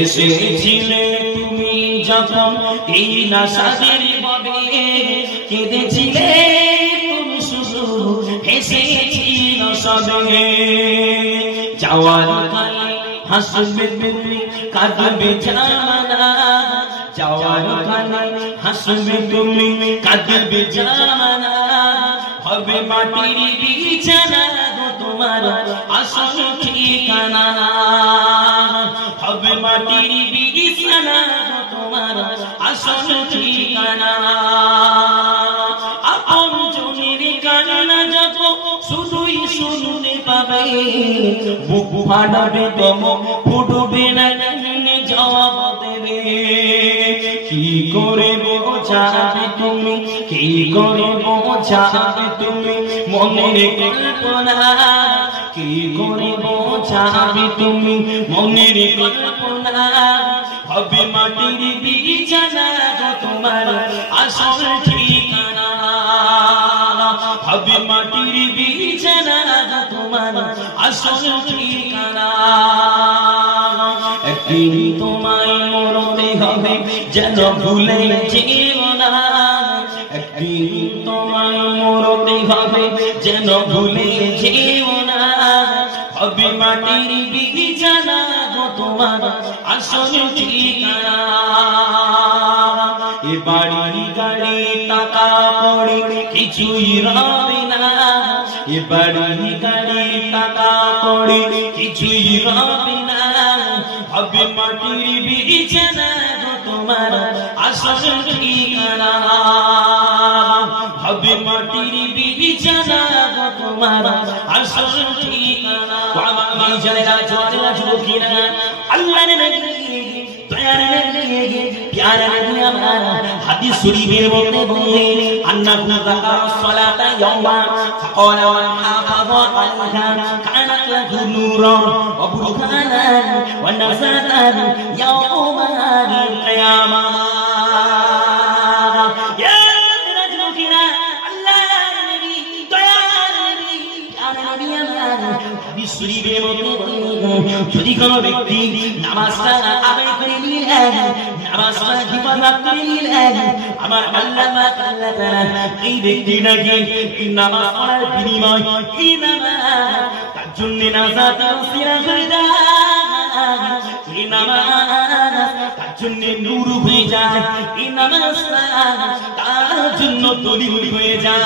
এসেছিলে তুমি যখন এই নাসাদের ববে, কেঁদেছিলে তুমি শুধু, হেসেছিল সবে। যাওয়ার কালে হাসবে তুমি, কাঁদবে জামানা। যাওয়ার কালে হাসবে তুমি, কাঁদবে জামানা। হবে মাটির বিছানা তোমার আসল ঠিকানা। হবে মাটির বিছানা তোমার আসল ঠিকানা। আপন জনের কান্না যত শুধুই শুনতে পাবে, বুক ফাটাবে তম ফুটবে না জবাব দেবে। কি করে বোঝাবে তুমি, কি করে বোঝাবে তুমি মনের কল্পনা। কি করে বোঝাবে তুমি মনের কল্পনা। হবে মাটির বিছানা তোমার আসল ঠিকানা। হবে মাটির বিছানা তোমার আসল ঠিকানা। একদিন তোমায় মরতে হবে যেন ভুলে যেও না। একদিন তোমায় মরতে হবে যেন ভুলে যেও না। হবে মাটির বিছানা তোমার আসল ঠিকানা। এ বাড়ি গাড়ি টাকা পড়ে কিছুই রবে না। এ বাড়ি গাড়ি টাকা পড়ে কিছুই রবে না। হবে মাটির বিছানা তোমার আসল ঠিকানা। হবে মাটির বিছানা তোমার আসল ঠিকানা। আমি জানেনা জোয়ারেরা যুবকেরা আল্লাহর নবী দয়ার নবী প্যারা নবী আমার হাদিস শরীফের মধ্যে বললেন, আন্নাহু যাকারা সালাতা ইয়াওমা ফাকালা মান হাফাযা আনহা কানাত লাহু নূরান ওয়া বুরহানান ওয়া নাজাতান ইয়াওমাল কিয়ামা। যদি কোন ব্যক্তি নামাজটা আদায় করে নিলেন, নামাজটা হিফাজত করে নিলেন, আমার আল্লাহ তাআলা এই ব্যক্তিটাকে নামাজ পড়ার বিনিময় এই নামাজ তার জন্য নাজাতের ওসিলা করে দেয়। এই নামাজ তার জন্য নূর হয়ে যায়। এই নামাজ তার জন্য দলিল হয়ে যায়।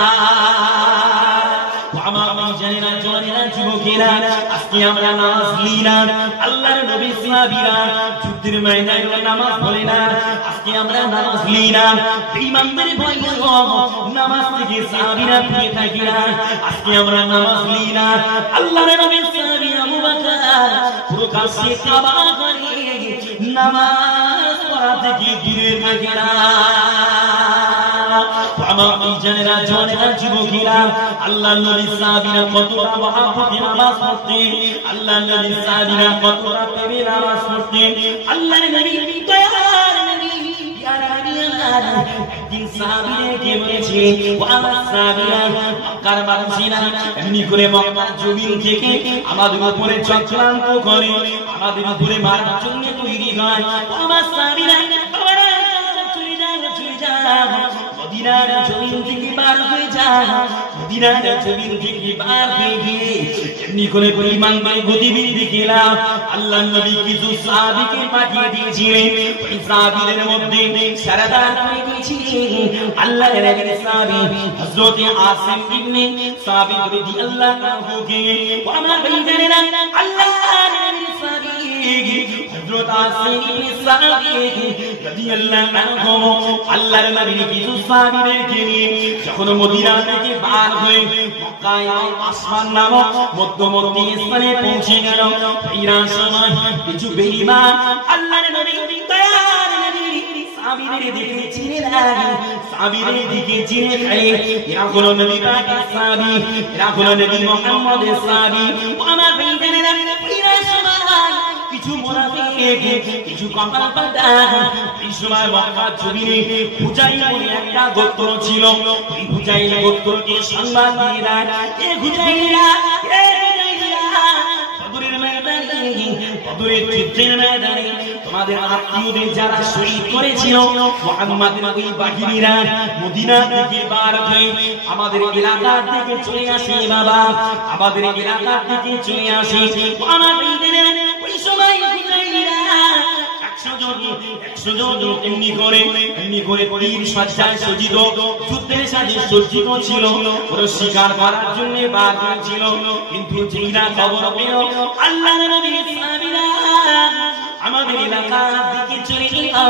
আমার জানেনা জোয়ানেরা যুবকেরা আজকে আমরা নামাজ পড়ি না। আল্লাহর নবী সাহাবীরা যুদ্ধের ময়দানে নামাজ পড়ে না। আজকে আমরা নামাজ পড়ি না। ইমামদের ভয় নামাজ থেকে সাহাবীরা ফিরে থাকি না। আজকে আমরা নামাজ পড়ি না। আল্লাহর নবী সাহাবী আবু বকর প্রকাশ্যে কাবা করে নামাজ পড়া থেকে দূরে থাকে না। আমার জানেনা জোয়ানেরা যুবকেরা আল্লাহর নবী সাহাবীরা কতটা মহব্বতে নামাজ পড়তেন। আল্লাহর নবী সাহাবীরা কতটা প্রেমে নামাজ পড়তেন। আল্লাহর নবী দয়ার নবী প্যারা নবী আমার একদিন সাহাবীদেরকে বলেছে, ও আমার সাহাবীরা মক্কার মানুষেরা এমনি করে মক্কার জমিন থেকে আমাদের উপরে চক্রান্ত করে, আমাদের উপরে মারার জন্য তৈরি হয়। আমার সাহাবীরা মদিনার জমিন থেকে বার হয়ে যায়। মদিনার জমিন থেকে বার হয়ে গিয়ে এমনি করে ইমানদের গতিবিধি দেখলাম। আল্লাহর নবী কিছু সাহাবীকে পাঠিয়ে দিয়েছিলেন। ওই সাহাবীদের মধ্যে সরদার হয়ে দিয়েছিলেন আল্লাহর নবীর সাহাবী হযরত আসিম ইবনে সাবিত রাদিয়াল্লাহু আনহু কে। আমার ভাইজানেরা আল্লাহর নবীর সাহাবী হযরত আসিম ইবনে সাবিত রাদিয়াল্লাহু আনহু আল্লাহর নবীর কিছু সাহাবীদেরকে নিয়ে যখন মদিনা থেকে বার হয়ে মক্কায় আসমান নামক মধ্যবর্তী স্থানে পৌঁছে গেল, ফিরার সময় কিছু বেঈমান আল্লাহর নবীর দয়ার নবীর সাহাবীদের দেখে চিনে নেয়। সাহাবীদের দিকে চিনে ফেলে এরা হলো নবী পাকের সাহাবী, এরা হলো নবী মুহাম্মদের সাহাবী। আমার ভাইজানেরা ফিরার সময় কিছু মুনাফিক কিছু কপাল পাল্টা এই সময় মক্কার জমিনে হুজাইল বলে একটা গোত্র ছিল। এই হুজাইল গোত্রকে সংবাদ দিয়ে দেয়, এ হুজাইলরা বদরের ময়দানে বদরের যুদ্ধের ময়দানে আমাদের আত্মীয়দের যারা শহীদ করেছিল মুহাম্মাদের ওই বাহিনীরা মদিনা থেকে বার হয়ে আমাদের এলাকা থেকে চলে আসে বাবা, আমাদের এলাকা থেকে চলে আসে। আমাদের ওই সময় এমনি করে তীর সজ্জায় সজ্জিত, যুদ্ধের সাজে সজ্জিত ছিল, ওরা শিকার করার জন্য বার হয়েছিল। কিন্তু যেইরা খবর পেল আল্লাহর নবীর সাহাবীরা আমাদের এলাকার দিকে চলে এলো,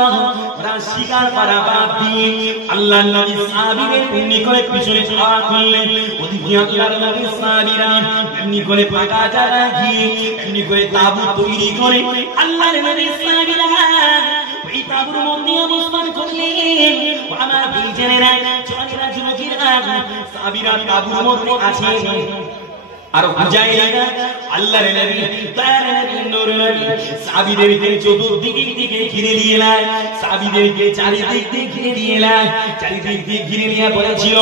ওরা শিকার করা বাদ দিয়ে আল্লাহর নবীর সাহাবীদের এমনি করে পিছনে ধাওয়া করলেন। ওদিকে আল্লাহর নবীর সাহাবীরা এমনি করে ফাঁকা জায়গা গিয়ে এমনি করে তাঁবু তৈরি করে আল্লাহর নবীর সাহাবীরা ওই তাঁবুর মধ্যে অবস্থান করলেন। আমার ভাইজানেরা, জওয়ানেরা, যুবকেরা, সাহাবীরা তাঁবুর মধ্যে আছেন। আর হুজাইরা আল্লাহর নবী দয়ার নবী নূর নবী সাহাবীদেরকে চতুর্দিক থেকে ঘিরে নিলেন, সাহাবীদেরকে চারিদিক থেকে ঘিরে নিলেন, চারিদিক থেকে ঘিরে নিয়ে বলেছিল,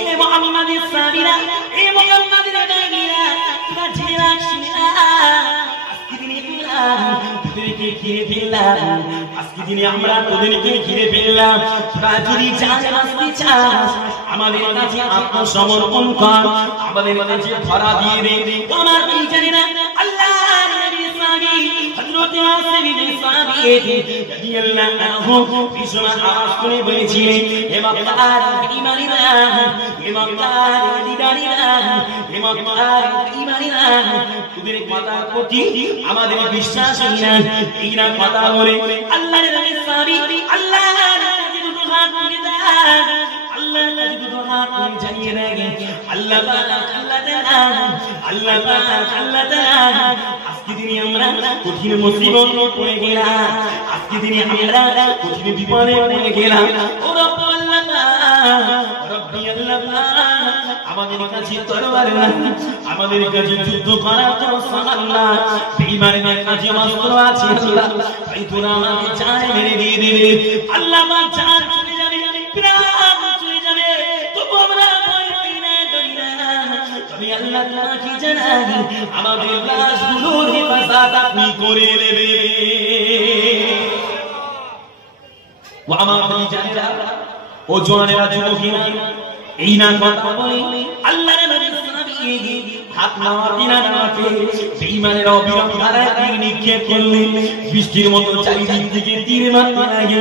এ মুহাম্মাদের সাহাবীরা, এ মুহাম্মাদের নবীরা, তোমরা জেনে রাখো আজকে দিনে তোদেরকে ঘিরে ফেললাম, আজকে দিনে আমরা তোদেরকে ঘিরে ফেললাম। তোরা যদি জান বাঁচতে চাস আমাদের কাছে আত্মসমর্পণ কর, আমাদের কাছে ধরা দিয়ে দে। তোমার কি জানি না আল্লাহর নবীর সাহাবী হযরত আসিফ বিন সাবিত রাদিয়াল্লাহু আনহু ভীষণ আওয়াজ করে বলেছিলেন, হে মক্কার ঈমানীরা, হে মক্কার দিদারীরা, হে মক্কার ঈমানীরা, তোদের কথার প্রতি আমাদের বিশ্বাস না। এইরা কথা বলে আল্লাহর নবীর সাহাবী আল্লাহর কাছে দুটো হাত তুলে দেন, আল্লাহর কাছে দুটো হাত তুলে জানিয়ে দেন, আল্লাহ পাক আল্লাহ তাআলা, আল্লাহ পাক আল্লাহ তাআলা, আজকে দিনে আমরা কঠিন মুসিবত পড়ে গেলাম, আজকে দিনে আমরা কঠিন বিপদে পড়ে গেলাম। ও রব আল্লাহ, রব্বি আল্লাহ, আমাদের কাছে তরবার না, আমাদের কাছে যুদ্ধ করার কোনো সামান না, বেঈমানের কাছে অস্ত্র আছে আল্লাহ, তাই তোরা আমাদের জান মেরে দিয়ে দেবে। আল্লাহ পাক জান চলে যাবে, প্রাণ চলে যাবে, তবু আমরা ভয় পাই না, ডরি না। তবে আল্লাহ তোমাকে জানাই আমাদের লাশগুলোর হেফাজত আপনি করে নেবে। ও আমার জানেরা, ও জওয়ানেরা, যুবকেরা, এই না কথা বলে আল্লাহর নবীর সাহাবী হাত নামাতে না নামাতে বেঈমানেরা অবিরাম ধারায় তীর নিক্ষেপ করলেন। বৃষ্টির মতো চারিদিক থেকে তীর মারতে লাগে।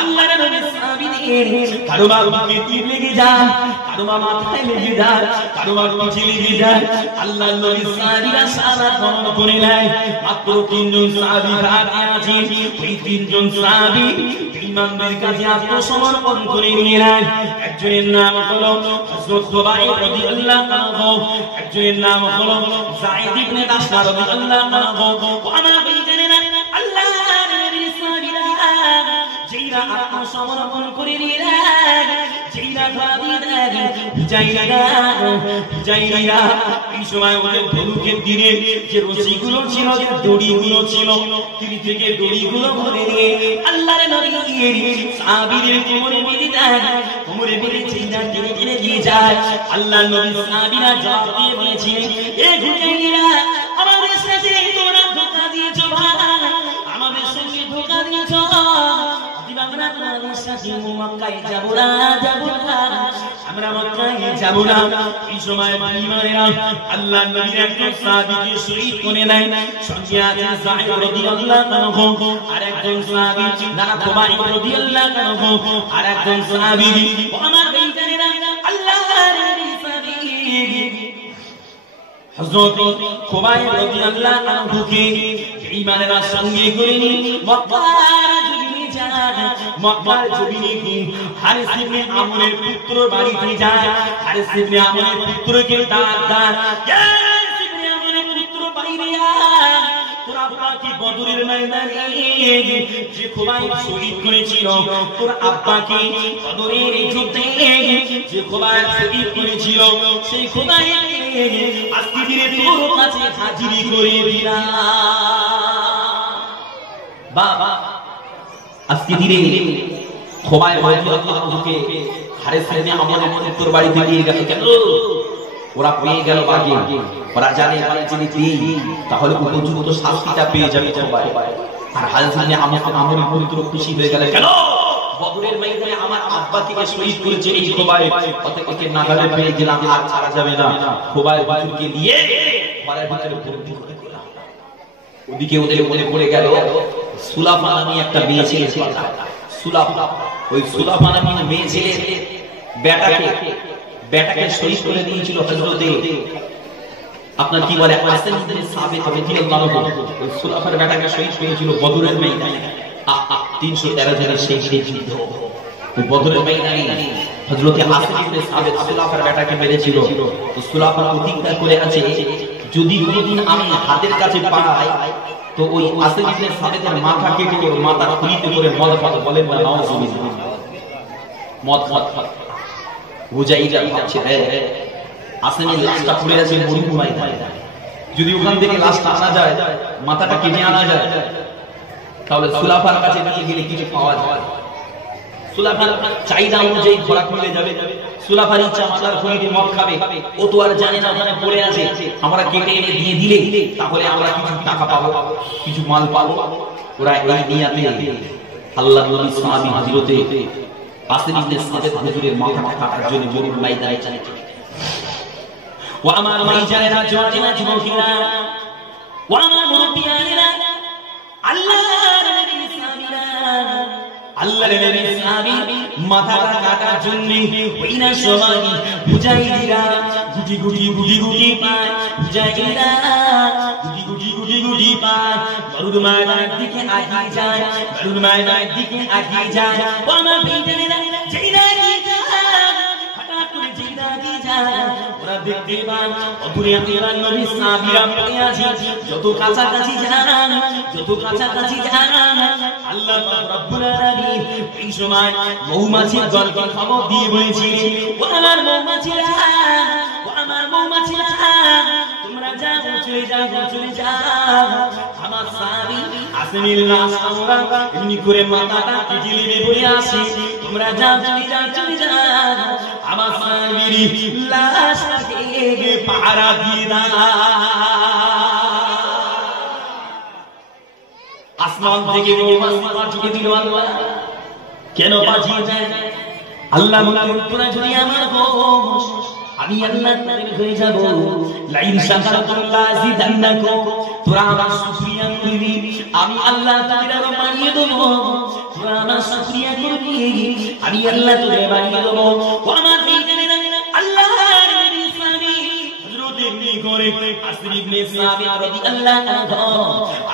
আল্লাহর নবীর সাহাবীদের কারো বা বুকে তীর লেগে যায়, কারো বা মাথায় লেগে যায়, কারো বা পিঠে লেগে যায়। আল্লাহর নবীর সাহাবীরা সাহাবাত বন্ধ করে নেয়। মাত্র 3 জন সাহাবী বাকি আছেন। ওই 3 জন সাহাবী বেঈমানদের কাছে আত্মসমর্পণ করে নিয়ে নেয়। একজনের নাম হলো হযরত খুবাইব রাদিয়াল্লাহু আনহু, একজনের নাম হলো যায়েদ ইবনে দাসনা রাদিয়াল্লাহু আনহু। আমার ভাইজানেরা, আল্লাহর নবীর সাহাবীরা যেইরা আত্মসমর্পণ করে নিলেন, যেইরা ধরা দিলেন, হুজাইরা এই সময় ওদের ধনুকের দিনে যে রশিগুলো ছিল, যে দড়িগুলো ছিল, তীর থেকে দড়িগুলো ধরে নিয়ে আল্লাহর নবী সাহাবীদের কোমরে বেঁধে দেন, কোমরে বেঁধে যেইরা টেনে টেনে দিয়ে যায়। আল্লাহর নবী সাহাবীরা জবাব দিয়ে বলেছিলেন, এ হুজাইরা, আমাদের সাথে তোমরা ধোঁকা দিয়েছো ভাই, আমাদের সঙ্গে ধোঁকা দিয়েছো, আমরা তোমাদের সাথে মক্কায় যাব না, যাব না, আমরা মক্কায় যাব না। এই সময় বেঈমানেরা আল্লাহর নবীর একজন সাহাবীকে শহীদ করে নেয়। সঙ্গে আছে যায়েদ রাদিয়াল্লাহু আনহু, আর একজন সাহাবী নানা খুবাইব রাদিয়াল্লাহু আনহু, আর একজন সাহাবী। আমার ভাইজানেরা, আল্লাহর নবীর সাহাবী হযরত খুবাইব রাদিয়াল্লাহু আনহুকে বেঈমানেরা সঙ্গে করে নিয়ে মক্কার জমিনে হারিস ইবনে আমরের পুত্র বাড়িতে যায়। হারিস ইবনে আমরের পুত্রকে ডাক দেয়, হারিস ইবনে আমরের পুত্র বাইরে আয়, তোরা বাকি বদরের ময়দানে যে খুবাইব শহীদ করেছিল, তোর আব্বাকে বদরের যুদ্ধে যে খুবাইব শহীদ করেছিল, সেই খুবাইবকে আজকে দিনে তোর কাছে হাজিরি করে দিলাম। বাবা, আজকে দিনে খুবাইব রাদিয়াল্লাহু আনহুকে হারিস ইবনে আমরের পুত্র বাড়িতে নিয়ে গেল। কেন? ওরা পেয়ে গেল বাগে, ওরা জানে এখানে যদি দিই তাহলে উপযুক্ত শাস্তিটা পেয়ে যাবে খুবাইব। আর হযরত আমরের পুত্র খুশি হয়ে গেল, কেন বদরের ময়দানে আমার আব্বাকে শহীদ করেছে এই খোবায়, ওকে নাগালে পেয়ে গেলাম, আর ছাড়া যাবে না। খোবায় হুজুরকে নিয়ে ঘরের ভিতরে বন্দি করে দিলাম। ওদিকে ওদের মনে পড়ে গেল সুলাফা নামে একটা মেয়ে ছেলে ছিল, সুলাফা। ওই সুলাফা নামে মেয়ে ছেলে বেটাকে শহীদ করে দিয়েছিল হযরতে আপনার কি বলে আসেন ইবনে সাবিত রাদিয়াল্লাহু আনহু। ওই সুলাফার বেটাকে শহীদ করেছিল বদরের ময়দানে। 313 জনের সেই যুদ্ধ, ওই বদরের ময়দানে হযরতে আসেন ইবনে সাবিত সুলাফার বেটাকে মেরেছিল। তো সুলাফা প্রতিজ্ঞা করে আছে, যদি কোনদিন আমি হাতের কাছে পাই তো ওই আসেন ইবনে সাবিতের মাথা কেটে ওর মাথা খুলিতে করে মদ খাওয়া, বলেন না নাউজুবিল্লাহ, মদ খাওয়া। হুজাইরা ভাবছে আসেনের লাশটা পড়ে আছে মরুভূমিতে, যদি ওখান থেকে লাশটা আনা যায়, মাথাটা কেটে আনা যায়, তাহলে সুলাফার কাছে নিয়ে গেলে কিছু পাওয়া যায়। সুলাফার চাহিদা অনুযায়ী ঘোড়া খুলে যাবে, সুলাফার ইচ্ছা মাথার খুলিতে মদ খাবে, ও তো আর জানে না ওখানে পড়ে আছে, আমরা কেটে এনে দিয়ে দিলে তাহলে আমরা কিছু টাকা পাবো, কিছু মাল পাবো। ওরা এই নিয়াতে আল্লাহর নবী সাহাবী হযরতে আসেন ইবনে সাবিত হুজুরের মাথা কাটার জন্য মরুর ময়দানে চলে। ও আমার ভাইজানেরা, জওয়ানেরা, যুবকেরা, ও আমার মুরব্বিয়ানেরা, আল্লাহর নবী সাহাবীরা, আল্লাহর নবী সাহাবী মাথাটা কাটার জন্য ওই না সময় মুজাহিদিরা গুটি গুটি পায়, মুজাহিদিরা গুটি গুটি পায়, মরুর ময়দানের দিকে আগিয়ে যায়, মরুর ময়দানের দিকে আগিয়ে যায়। ও আমার ভাইজানেরা, যেইনা কি যায়, হঠাৎ করে যেইনা কি যায়, ওরা দেখতে পায় অদূরে আল্লাহর নবী সাহাবীরা পড়ে আছে। যত কাছাকাছি যান, যত কাছাকাছি যান, আল্লাহ পাক রব্বুল আলামিন এই সময় মৌমাছির দলকে খবর দিয়ে বলেছিলেন, ও আমার মৌমাছিরা, ও আমার মৌমাছিরা, তোমরা যাও, চলে যাও, চলে যাও, আমার সাহাবী আসেনের লাশ আমরা এমনি করে মাথাটা কেটে নিয়ে বলে আসি, তোমরা যাও, চলে যাও, চলে যাও, আমার সাহাবীর লাশটাকে পাহারা দিয়ে দাও। আসমান থেকে মৌমাছি পাঠিয়ে দিল আল্লাহ। কেন পাঠিয়ে দেয়? আল্লাহ বলেন, তোরা যদি আমার বস, আমি আল্লাহ তাদের হয়ে যাব। লাইন শাকারতুম লাযিদান্নাকুম, তোরা আমার শুকরিয়া করবি, আমি আল্লাহ তাদের আরো বাড়িয়ে দেব। তোরা আমার শুকরিয়া করবি, আমি আল্লাহ তোদের বাড়িয়ে দেব। ও আমার ভাইজানেরা, আল্লাহর নবী সাহাবী হযরত ইবনে করে আসর ইবনে সাবিত রাদিয়াল্লাহু আনহু,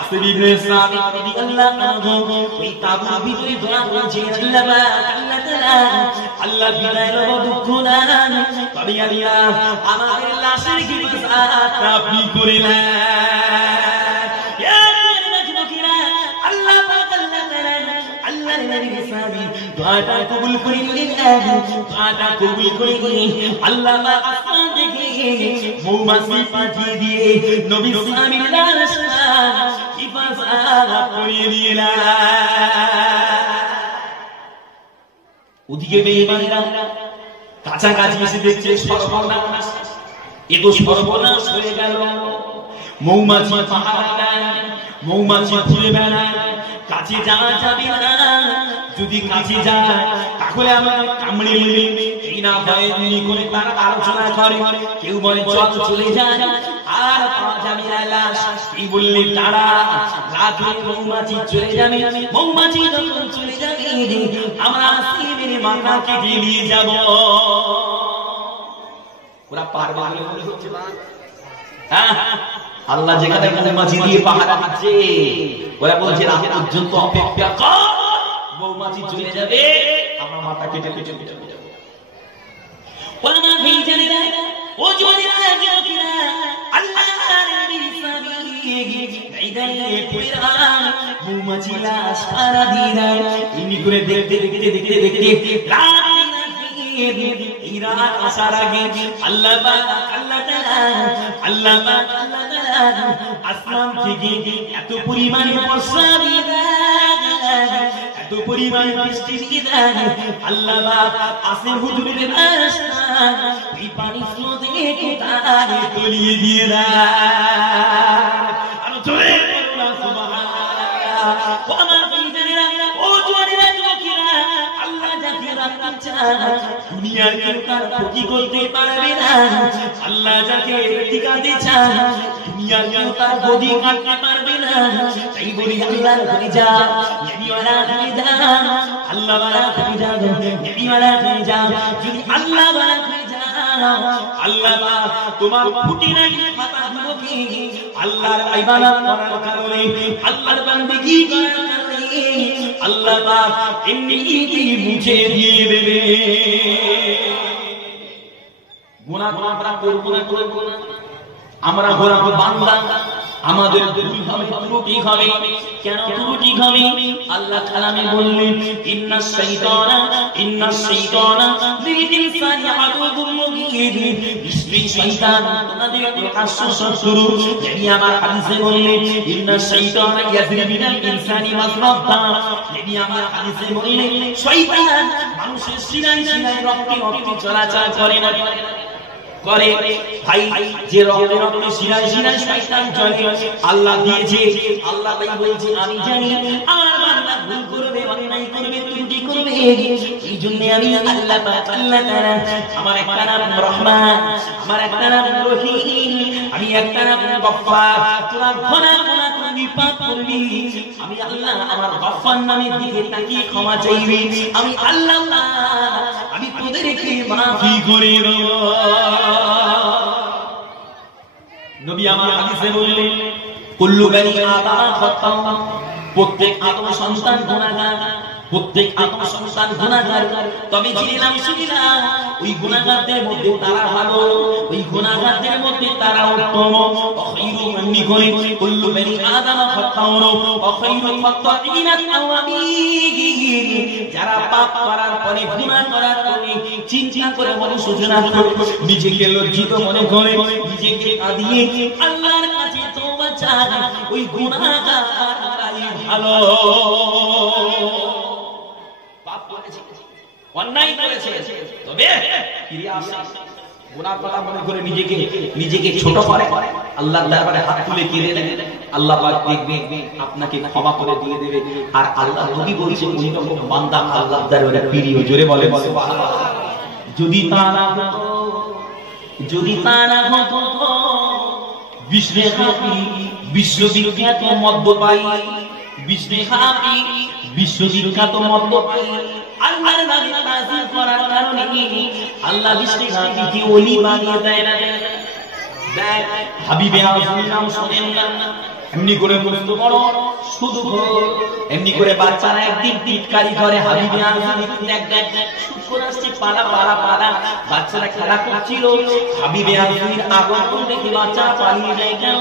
আসর ইবনে সাবিত রাদিয়াল্লাহু আনহু ওই তাবুর ভিতরে দোয়া করছে, আল্লাহ তাআলা, আল্লাহ বিদায় লব দুঃখ না, তবে আল্লাহ আমাদের লাশের হিফাজত আপনি করে নেন। ইয়া যুবকেরা, আল্লাহ পাক, আল্লাহ তাআলা, আল্লাহর নবী সাহাবী দোয়াটা কবুল করে নিলেন, দোয়াটা কবুল করে নিয়ে আল্লাহ পাক আসমান থেকে মৌমাছি পাঠিয়ে দিয়ে নবী সাহাবীর লাশটা হিফাজত করে নিলেন। ওদিকে বেঈমানরা কাছাকাছি এসে দেখছে সর্বনাশ, এ তো সর্বনাশ হয়ে গেল। মৌমাছি পাহারা দেয়, মৌমাছি ঘুরে বেড়ায়, কাছে যাওয়া যাবে না, যদি কাছে যায় তাহলে আমার কামড়ে নেবে। এই না হয় এমনি করে তারা আলোচনা করে, কেউ বলে চল চলে যায়, আর পাওয়া যাবে না লাশ। এই বললে তারা রাতে মৌমাছি চলে যাবে, মৌমাছি যখন চলে যাবে আমরা আসিবের মাথা কেটে নিয়ে যাব। ওরা পারবে বলে মনে হচ্ছে না? আল্লাহ যেখানে মৌমাছি দিয়ে পাহারা দিচ্ছে, ওরা বলছে রাত পর্যন্ত অপেক্ষা কর, মৌমাছি চলে যাবে, আমরা মাথা কেটে কেটে কেটে যাব। ওরা না ভেই জানে না, ও জোনেরা জোনেরা, আল্লাহর নবী সাহাবী গাইদায়ে কুরআন মৌমাছি লাশ পাহারা দিয়ে দেয়। এমনি করে দেখতে দেখতে দেখতে দেখতে রাত এই রাত আসার আগে আল্লাহ পাক, আল্লাহ তাআলা, আল্লাহ পাক, আল্লাহ তাআলা আসমান থেকে এত পরিমাণে বর্ষা দিয়ে দেয়, এত পরিমাণে বৃষ্টি দিয়ে দেয়, আল্লাহ পাক আসেন হুজুরের লাশটা এই পানি স্রোতে কোথায় তলিয়ে দিয়ে দেয়। আর জোরে বলুন সুবহানাল্লাহ। ও আমার ভাইজানেরা, ও জওয়ানেরা, যুবকেরা, আল্লাহ যাকে রাখতে চান দুনিয়ার কেউ তার ক্ষতি করতে পারবে না। আল্লাহ যাকে টিকাতে চান দুনিয়ার কেউ তার গদি কাটতে পারবে না। তাই বলি আল্লাহর হয়ে যা, নবীওয়ালা হয়ে যা, আল্লাহওয়ালা হয়ে যা, নবীওয়ালা হয়ে যা। যদি আল্লাহওয়ালা হয়ে যা, আল্লাহ তোমার খুঁটিনাটি পাতাগুলোকে আল্লাহর ইবাদত করার কারণে, আল্লাহর বান্দেগি করার কারণে আল্লাহ পাক এমনিতেই মুছে দিয়ে দেবে। গুনাহ আমরা করব না, আমরা গোনা বান্দা, আমাদের ভুল হবে, ত্রুটি হবে। কেন ত্রুটি হবে? আল্লাহ কালামে বললেন ইন্নাশ শাইতানা লিল ইনসানি আদুউম মুবিন। নিশ্চয়ই শয়তান তোমাদের প্রকাশ্য শত্রু। নবী আমার হাদিসে বললেন ইন্নাশ শাইতানা ইয়াজরি মিনাল ইনসানি মাসরাফা। নবী আমার হাদিসে বললেন শয়তান মানুষের শিরায় শিরায় রক্তে রক্তে চলাচল করে না, করে ভাই। যে রক্তে রক্তে শিরায় শিরায় শয়তান চলে আল্লাহ দিয়েছে। আল্লাহ তাই বলছে আমি জানি আমার বান্দা ভুল করবে, অন্যায় করবে, ত্রুটি করবে। এই জন্য আমি আল্লাহ পাক, আল্লাহ তাআলা, আমার একটা নাম রহমান, আমার একটা নাম রহিম, আমি একটা নাম গফফার। তোরা গুনাহ গুনাহ করবি, পাপ করবি, আমি আল্লাহ আমার গফফার নামের দিকে তাকিয়ে ক্ষমা চাইবি। আমি আল্লাহ আমি তোদেরকে মাফি করে দেব। নবী আমার হাদিসে বললেন কুল্লু বানি আদম খাতা, প্রত্যেক আদম সন্তান গুনাহগার, প্রত্যেক আদম সন্তান গুনাহগার। তবে জেনেলাম শুনিলাম ওই গুনাহগারদের মধ্যে তারা ভালো, ওই গুনাহগারদের মধ্যে তারা উত্তম। খায়রু মান্নি করে কুল্লু বানি আদম খাতাউন ওয়া খায়রু খাতাইনা তাওয়াবিন। যারা পাপ করার পরে, গুনাহ করার পরে চিন্তা করে অনুশোচনা করে, নিজেকে লজ্জিত মনে করে, নিজেকে কাঁদিয়ে আল্লাহর কাছে তওবা চায়, ওই গুনাহগাররাই ভালো। পাপ করেছে, অন্যায় করেছে, তবে ফিরে আসে, গুনাহ করা মনে করে নিজেকে ছোট করে, আল্লাহর দরবারে হাত তুলে কেঁদে দেয়, আল্লাহ পাক দেখবে আপনাকে ক্ষমা করে দিয়ে দেবে। আর আল্লাহ নবী বলেছেন ওই রকম বান্দা আল্লাহর দরবারে প্রিয়। জোরে বলে সুবহানাল্লাহ। যদি তা না হতো বিশ্ববিখ্যাত মদ্যপায়ী, বিশ্ববিখ্যাত মদ্যপায়ী আল্লাহর নামে তাজিম করার কারণে আল্লাহ বিশ্ববিখ্যাতকে ওলি বানিয়ে দেয় না। হাবিবে আজম নাম শোনেন না? এমনি করে মস্ত বড় শুধু এমনি করে বাচ্চারা একদিন টিটকারি করে হাবিবে আজম বাচ্চারা খেলা করছিল, হাবিবে আজমের আগমন দেখে বাচ্চারা পালিয়ে যায়। কেন?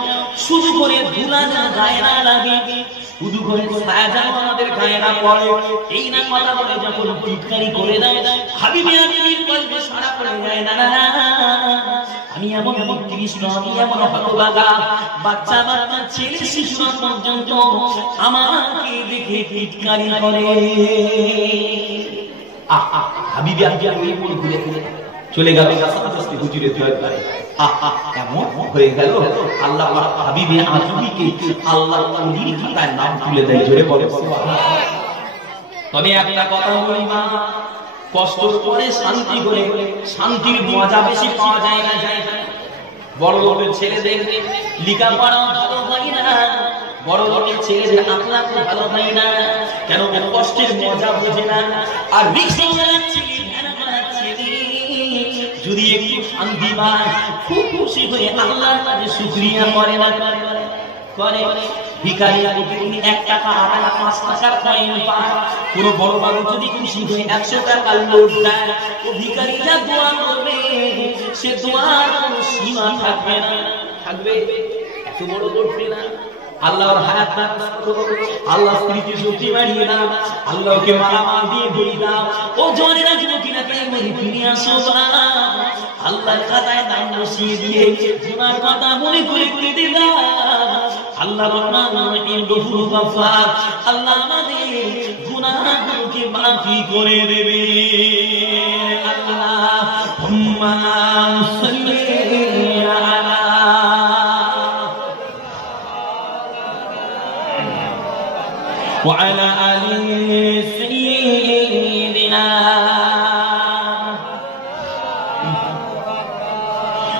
শুধু করে ধুলা গায়ে না লাগে, শুধু করে ছায়া আমাদের গায়ে না পড়ে, এই না কথা বলে যখন টিটকারি করে দেয় হাবিবে আজমের কলবে সারা পড়ে যায়। না না আমি এমন কৃষ্ণ, আমি এমন হতভাগা, বাচ্চা বাচ্চা ছেলে শিশুরা পর্যন্ত আমাকে দেখে টিটকারি করে। হাবিবে আজম ওই মন ঘুরে ঘুরে চলে গেল গাছাগাছাতে হুজুরে দরবারে। এমন হয়ে গেল আল্লাহ হাবিবে আজমিকে আল্লাহর ওলির খাতায় নাম তুলে দেয়। জোরে বলে সুবহানাল্লাহ। তবে একটা কথা বলি মা, কষ্ট করে শান্তি করে শান্তির মজা বেশি পাওয়া যায় না। বড় লোকের ছেলেদের লেখাপড়া ভালো হয় না, বড় লোকের ছেলেদের আখলাক ভালো হয় না। কেন? কষ্টের মজা বোঝে না। আর রিকশাওয়ালার ছেলে যদি একটু শান্তি পায় খুব খুশি হয়ে আল্লাহর কাছে শুকরিয়া করে না করে। ভিখারিরা যদি 1 টাকা 5 টাকার কয়েন পায়, পুরো বড় বড় যদি খুশি হয়ে 100 টাকার নোট দেয়, ও ভিখারিরা দোয়া করবে, সে দোয়ার কোনো সীমা থাকবে না। থাকবে? এত বড় করবে না। আল্লাহর হায়াত দান করো, আল্লাহ স্ত্রীকে শক্তি বাড়িয়ে দাও, আল্লাহকে মালামাল দিয়ে ভরি দাও। ও জনেরা যুবকেরা তাই বলি ফিরে আসো আল্লাহর খাতায় নাম বসিয়ে দিয়ে জীবনের কথা মনে করে কেঁদে দাও। আল্লাহ গফুর গফফার, আল্লাহ আমাদের গুনাহগুলোকে মাফি করে দেবে। আল্লাহুম্মা সাল্লি আলা سيدنا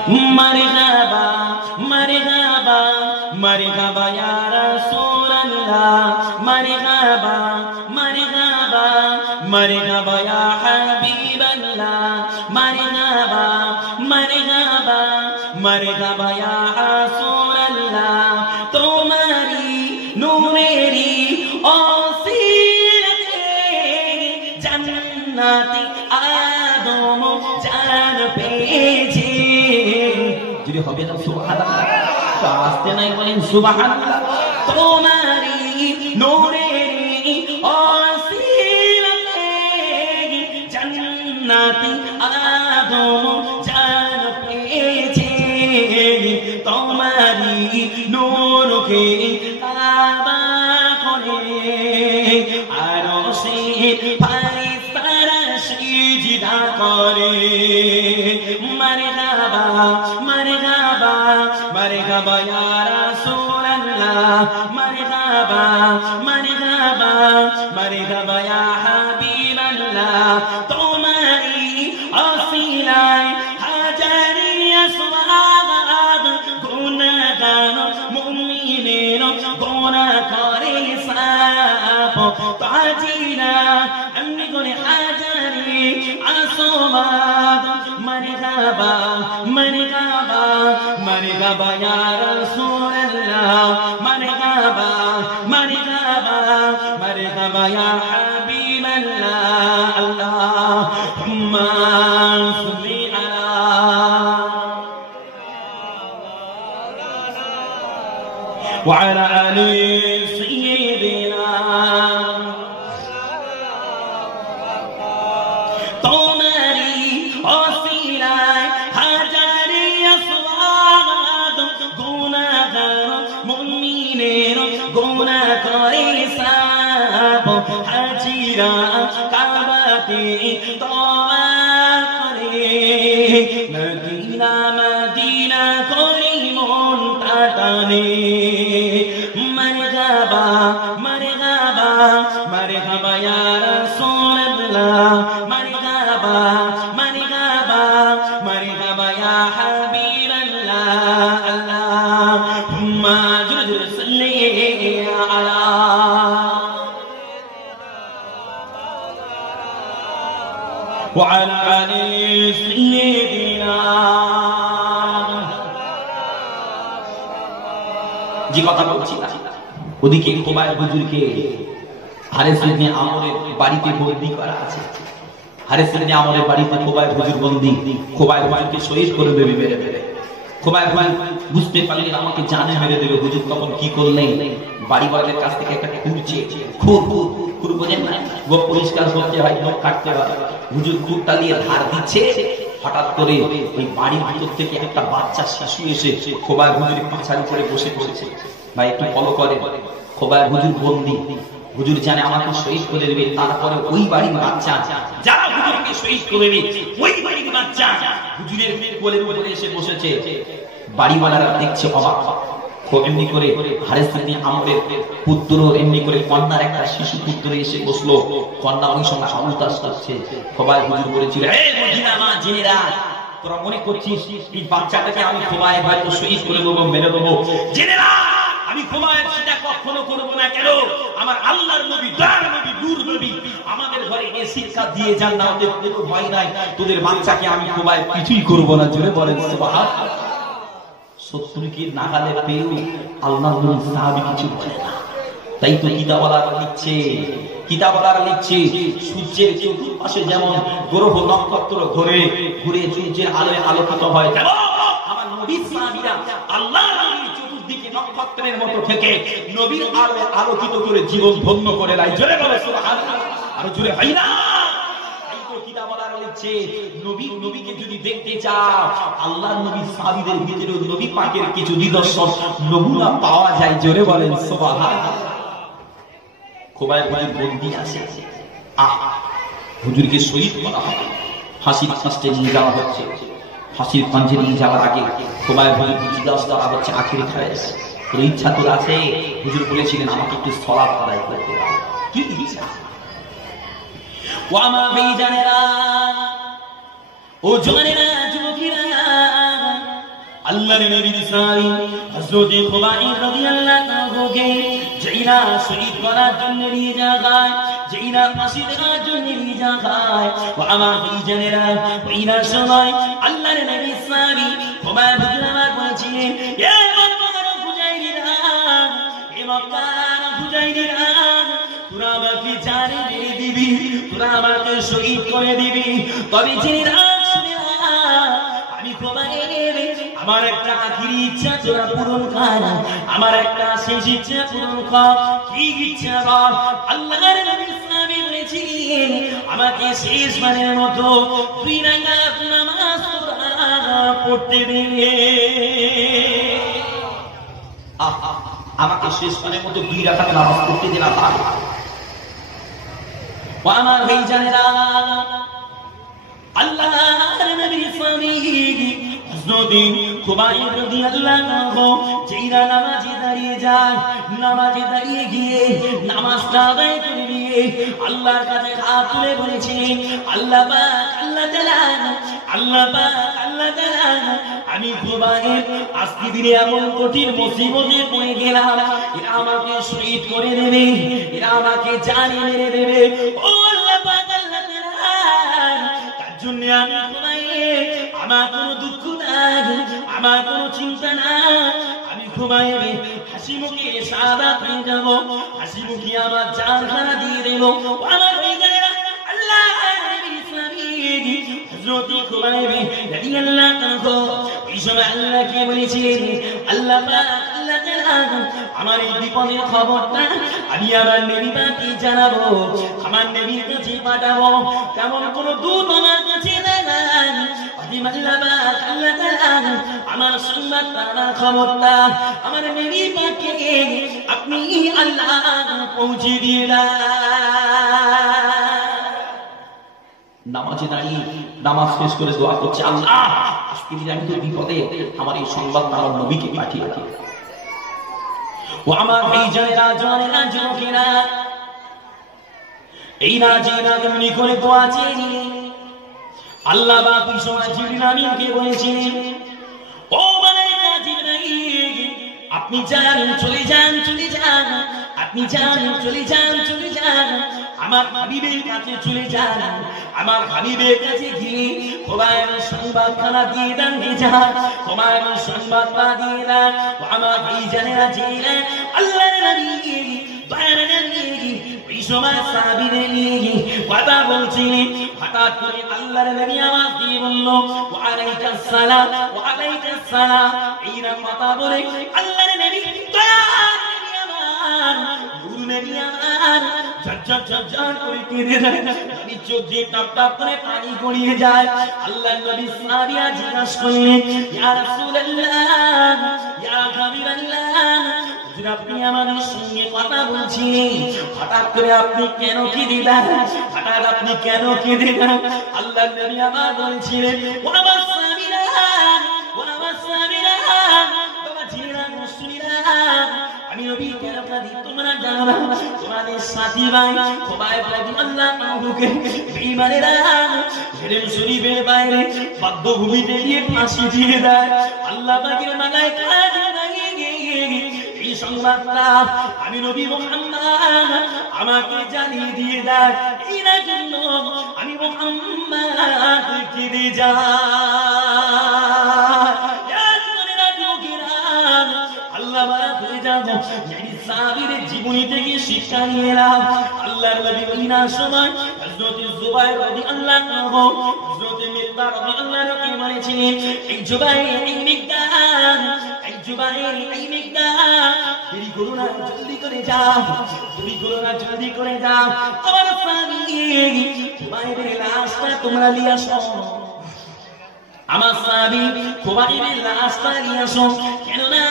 مرحبا مرحبا مرحبا يا رسول الله مرحبا مرحبا مرحبا يا حبيب الله مرحبا مرحبا مرحبا يا رسول الله तुम्हारी नूरेरी ओसीलते जन्नती आदम जान पेजे যদি হবে না সুবহানাল্লাহ তো আসতে নাই বলেন সুবহানাল্লাহ তোমারি নূরেরি ওসিলতে জান্নাতি আদম জান পেয়েছে তোমারি নূরকে কাবা করে আরশে ফারিস্তারা সিজদা করে মারহাবা মারহাবা মারহাবা ইয়া রাসূলুল্লাহ মারহাবা মারহাবা মারহাবা ইয়া হাবিবাল্লাহ তোমারি ওসিলায় হাজারি আসওয়াদ গুনাহগার মুমিনের গুনাহ করে সাফ তাজিনা এমনি করে হাজারি আসওয়াদ مرحبا مرحبا مرحبا يا رسول الله مرحبا مرحبا مرحبا يا حبيب الله اللهم صل على وعلى آل سيدنا হাজিরা কাবাতে তওয়াফ করে মদিনা মদিনা করে মনটা টানে মারহাবা মারহাবা মারহাবা ইয়া রাসূলুল্লাহ মারহাবা মারহাবা মারহাবা ইয়া হাবিবাল্লাহ আল্লাহুম্মা সাল্লি আলা وعلى آل سيدنا জি কথা বলছি না ওদিকে কোবায় হুজুরকে হারেস ইবনে আমরের বাড়িতে বন্দী করা আছে হারেস ইবনে আমরের বাড়িতে কোবায় হুজুর বন্দী কোবায় হুজুরকে শহীদ করে দেবে মেরে মেরে কোবায় হুজুর বুঝতে পারলেন আমাকে জানে মেরে দেবে হুজুর তখন কি করলেন বাড়িওয়ালার কাছ থেকে একটা খুঁড়ছে খুর বোঝেন না গো পরিষ্কার করতে হয় নখ কাটতে হয় হুজুর খুঁড়টা নিয়ে ধার দিচ্ছে হঠাৎ করে ওই বাড়ির ভিতর থেকে একটা বাচ্চা শিশু এসে খোবায় হুজুরের পাছার উপরে বসে পড়েছে ভাই একটু ফলো করে খোবায় হুজুর বন্দী হুজুর জানে আমাকে শহীদ করে দেবে তারপরে ওই বাড়ির বাচ্চা যারা হুজুরকে শহীদ করে দেবে ওই বাড়ির বাচ্চা হুজুরের কোলের উপরে এসে বসেছে বাড়িওয়ালারা দেখছে অবাক এমনি করে হারেস ইবনে আমরের পুত্র এমনি করে কন্যার একটা শিশু পুত্র এসে বসলো কন্যা ওই সময় আউতাস করছে সবাই হুজুর বলেছিল এই মদিনা মা জিনেরা তোরা মনে করছিস এই বাচ্চাটাকে আমি খোবায় হয়তো শহীদ করে দেবো মেরে দেবো জিনেরা আমি খোবায়ের সেটা কখনো করবো না কেন আমার আল্লাহর নবী দয়ার নবী নূর নবী আমাদের ঘরে এসির কাজ দিয়ে যান না ওদের কোনো ভয় নাই তোদের বাচ্চাকে আমি খোবায় কিছুই করবো না জোরে বলেন সুবহানাল্লাহ শত্রুকে নাগালে পেয়েও আল্লাহর নবী সাহাবী কিছু বলে না তাই তো কিতাবলারা লিখছে সূর্যের চতুর্পাশে যেমন গ্রহ নক্ষত্র ঘুরে ঘুরে সূর্যের আলোয় আলোকিত হয় আমার নবীর সাহাবীরা আল্লাহর নবীর চতুর্দিকে নক্ষত্রের মতো থেকে নবীর আলোয় আলোকিত করে জীবন ধন্য করে নাই জোরে বলে সুবহানাল্লাহ আর জোরে হয় না নবীকে যদি দেখতে চাও আল্লাহর নবীর সাহাবীদের ভিতরে নবী পাকের কিছু নিদর্শন নমুনা পাওয়া যায় জোরে বলেন সুবহানাল্লাহ খোবায় হুজুর বন্দী আছে হুজুরকে শহীদ করা হবে ফাঁসির কাস্টে নিয়ে যাওয়া হচ্ছে ফাঁসির পাঞ্জে নিয়ে যাওয়ার আগে খোবায় হুজুর জিজ্ঞাসা করা হচ্ছে আখির খায়েশ তোর ইচ্ছা তোর আছে হুজুর বলেছিলেন আমাকে একটু সলাত আদায় করতে কি ও আমার ভাইজানেরা ও জওয়ানেরা যুবকেরা আল্লাহর নবীর সাহাবী হযরত খুবাইব রাদিয়াল্লাহু আনহুকে যেইনা শহীদ করার জন্য নিয়ে যায় যেইনা ফাঁসি দেওয়ার জন্য নিয়ে যায় ও আমার ভাইজানেরা ওইনা সময় আল্লাহর নবীর সাহাবী খুবাইব রাদিয়াল্লাহু বলেছিলেন এ মক্কার মুজাহিদিরা এ মক্কার মুজাহিদিরা তোরা আমাকে জানে মেরে দিবি তোরা আমাকে শহীদ করে দিবি তবে জেনে আমি খুবাইব আমার একটা আখিরি ইচ্ছা তোরা পূরণ কর আমার একটা শেষ ইচ্ছা পূরণ কর কি ইচ্ছা বল আল্লাহর নবী সাহাবী বলেছিলেন আমাকে শেষবারের মতো 2 রাকাত নামাজ পড়তে দিবে আমাকে শেষবারের মতো 2 রাকাত নামাজ পড়তে দিন আল্লাহ ও আমার ভাইজানেরা আল্লাহর নবীর সাহাবী হযরত খুবাইব রাদিয়াল্লাহু আনহু যেইনা নামাজে দাঁড়িয়ে যায় নামাজে দাঁড়িয়ে গিয়ে নামাজটা আদায় করে নিয়ে আল্লাহর কাছে হাত তুলে বলেছেন আল্লাহ পাক আল্লাহ তাআলা আল্লাহ পাক আল্লাহ তাআলা আমি খুবাইব আজকে দিনে এমন কঠিন মুসিবতে পড়ে গেলাম এরা আমাকে শহীদ করে দেবে এরা আমাকে জানে মেরে দেবে ও আল্লাহ পাক আল্লাহ তাআলা তার জন্য আমি খুবাইব আমার কোনো দুঃখ নাই আমার কোনো চিন্তা নাই আমি খুবাইব হাসি মুখে শাহাদাত পেয়ে যাব হাসি মুখে আমার জানখানা দিয়ে দেব আমার ভাইজানেরা আল্লাহর নবীর সাহাবী হযরত খুবাইব রাদিয়াল্লাহু আনহু এই সময় আল্লাহকে বলেছিলেন আল্লাহ পাক আল্লাহ তাআলা আমার এই বিপদের খবরটা আমি আমার নবী পাককে জানাবো আমার নবীর কাছে পাঠাবো তেমন কোনো দূত আমার কাছে নাই আল্লাহ তাআলা আমার সুন্নাত আমার খবরটা আমার নবী পাককে আপনি আল্লাহ পৌঁছে দিয়ে দেন নামাজে দাঁড়িয়ে নামাজ শেষ করে দোয়া করছে আল্লাহ আজকে আমি তো বিপদে আমার এই সংবাদটা আমার নবীকে পাঠিয়ে দিন ও আমার ভাইজানেরা জওয়ানেরা যুবকেরা এই রাজিনা তুমি করে দোয়া চেয়ে আল্লাহ পাক সময় জিবরিল আমিনকে বলেছিলেন ও মালায়েকা জিবরাইল আপনি যান চলে যান চলে যান আপনি যান চলে যান চলে যান আমার হাবিবের কাছে চলে যান আমার হাবিবের কাছে গিয়ে খুবাইব সংবাদখানা দিয়ে দেন যান খুবাইব সংবাদটা দিয়ে দেন আমার ভাইজানেরা জেনে আল্লাহর নবী বায়ানের নবী এই সময় সাহাবীদের নিয়ে কথা বলছিলেন হঠাৎ করে আল্লাহর নবী আওয়াজ দিয়ে বলল ওয়া আলাইকাস সালাম ওয়া আলাইকাস সালাম এই না কথা বলে আল্লাহর নবী দয়ার নবী আমার নূর নবী আমার ঝরঝর ঝরঝর করে কেঁদে যায় নবী চোখ দিয়ে টপ টপ করে পানি গড়িয়ে যায় আল্লাহর নবী সাহাবীরা জিজ্ঞাসা করলেন ইয়া রাসূলুল্লাহ ইয়া হাবিবাল্লাহ আপনি আমাদের সঙ্গে কথা বলছিলেন হঠাৎ করে আপনি কেন কেঁদে দেন হঠাৎ আপনি কেন কেঁদে দেন আল্লাহর নবী আমার বলছিলেন ও আমার সাহাবীরা ও আমার সাহাবীরা বাবা জিরা মুসলিরা আমি নবী কেন কাঁদি তোমরা জানো না তোমাদের সাথী ভাই খুবাইব রাদিয়াল্লাহু আনহুকে বেঈমানেরা হেরেম শরীফের বাইরে বাদ্যভূমিতে দিয়ে ফাঁসি দিয়ে দেয় আল্লাহ পাকের মালায়েকা এই সংবাদটা আমি নবী মুহাম্মদ আমাকে জানিয়ে দিয়ে দেন এর জন্য আমি মুহাম্মদ কেঁদে যাই আল্লাহ বারাক হয়ে যাব এই সাহাবীর জীবনী থেকে শিক্ষা নিয়ে এলাম আল্লাহর নবী মদিনার সময় হযরত জুবাইর রাদিয়াল্লাহু আনহু হযরত মিকদাদ রাদিয়াল্লাহু আনহু বলেছিলেন এই জুবাইর এই মিকদাদ এই জুবাইর এই মিকদাদ দেরি করো না জলদি করে যাও দেরি করো না জলদি করে যাও আমার সাহাবী জুবাইরের লাশটা তোমরা নিয়ে আসো আমার সাহাবী খুবাইবের লাশটা নিয়ে আসো কেন না